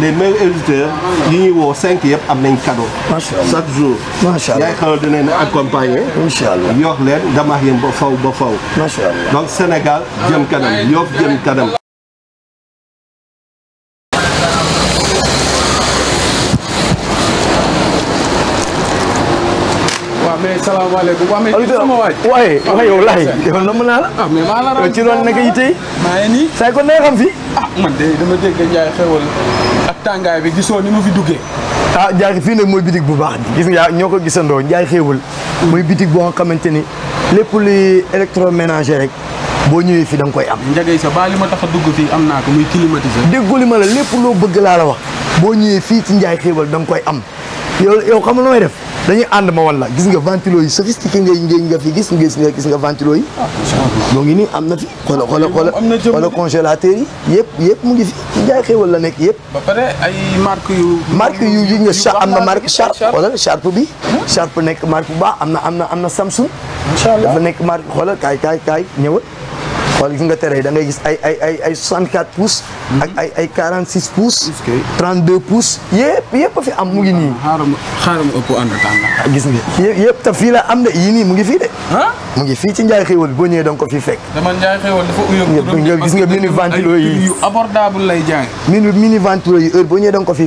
les meilleurs auditeurs yi ñuy woo 5 yëpp am nañ cadeau. macha allah chaque jour. macha allah yaay xaral dinañ leen accompagner. incha allah yox leen damax yéen ba faw ba faw. macha allah donc Sénégal jëm kanam Yoff jëm kanam. mais salaamaaleykum waaw mais sama waaj. waaye yow laay yow na mën naa la. mais maa la raw ci loolu nekk yi tey. maa ngi nii. say kon nee xam fi. man de dama dégg Ndiaye Xéwal ak tàngaay bi gisoo ni ma fi duggee. Ndiaye fii nag mooy bitig bu baax bi gis nga ñoo ko gisandoo Ndiaye Xéwal mooy bitig boo xamante ni lépp luy électroménager rek boo ñëwee fii da nga koy am. Ndiaye sa ba li ma tax a dugg fii am naa ko muy climatiseur. déggoo li ma la lépp loo bëgg laa la wax boo ñëwee fii ci Ndiaye Xéwal da nga koy am yow xam nga lu may def dañuy ànd ma wan la gis nga ventilo yi sophistiqué nga fi gis nga ventilo yi. moo ngi nii am na fi xoolal congélateur yi yëpp mu ngi fi ci Ndiaye Xéwal la nekk yëpp. ba pare ay marque yu yi nga am na marque Sharp xoolal Sharp bi. Sharp nekk marque bu baax am na Samsung. macha allah dafa nekk marque xoolal kaay ñëwal. xool gis nga tere da ngay gis ay 64 pouces. ak ay 46 pouces. 32 pouces yëpp fi am mu ngi nii. xaaral ma ëpp ànd tànn. gis nga yëpp te fii la am de yii nii mu ngi fii de. mu ngi fii ci Ndiaye Xéwal boo ñëwee da nga ko fi fekk. dama Ndiaye Xéwal dafa uyoo. gis nga mini ventilo yi yu abordable lay jaay. mini ventilo yi heure boo ñëwee da nga ko fi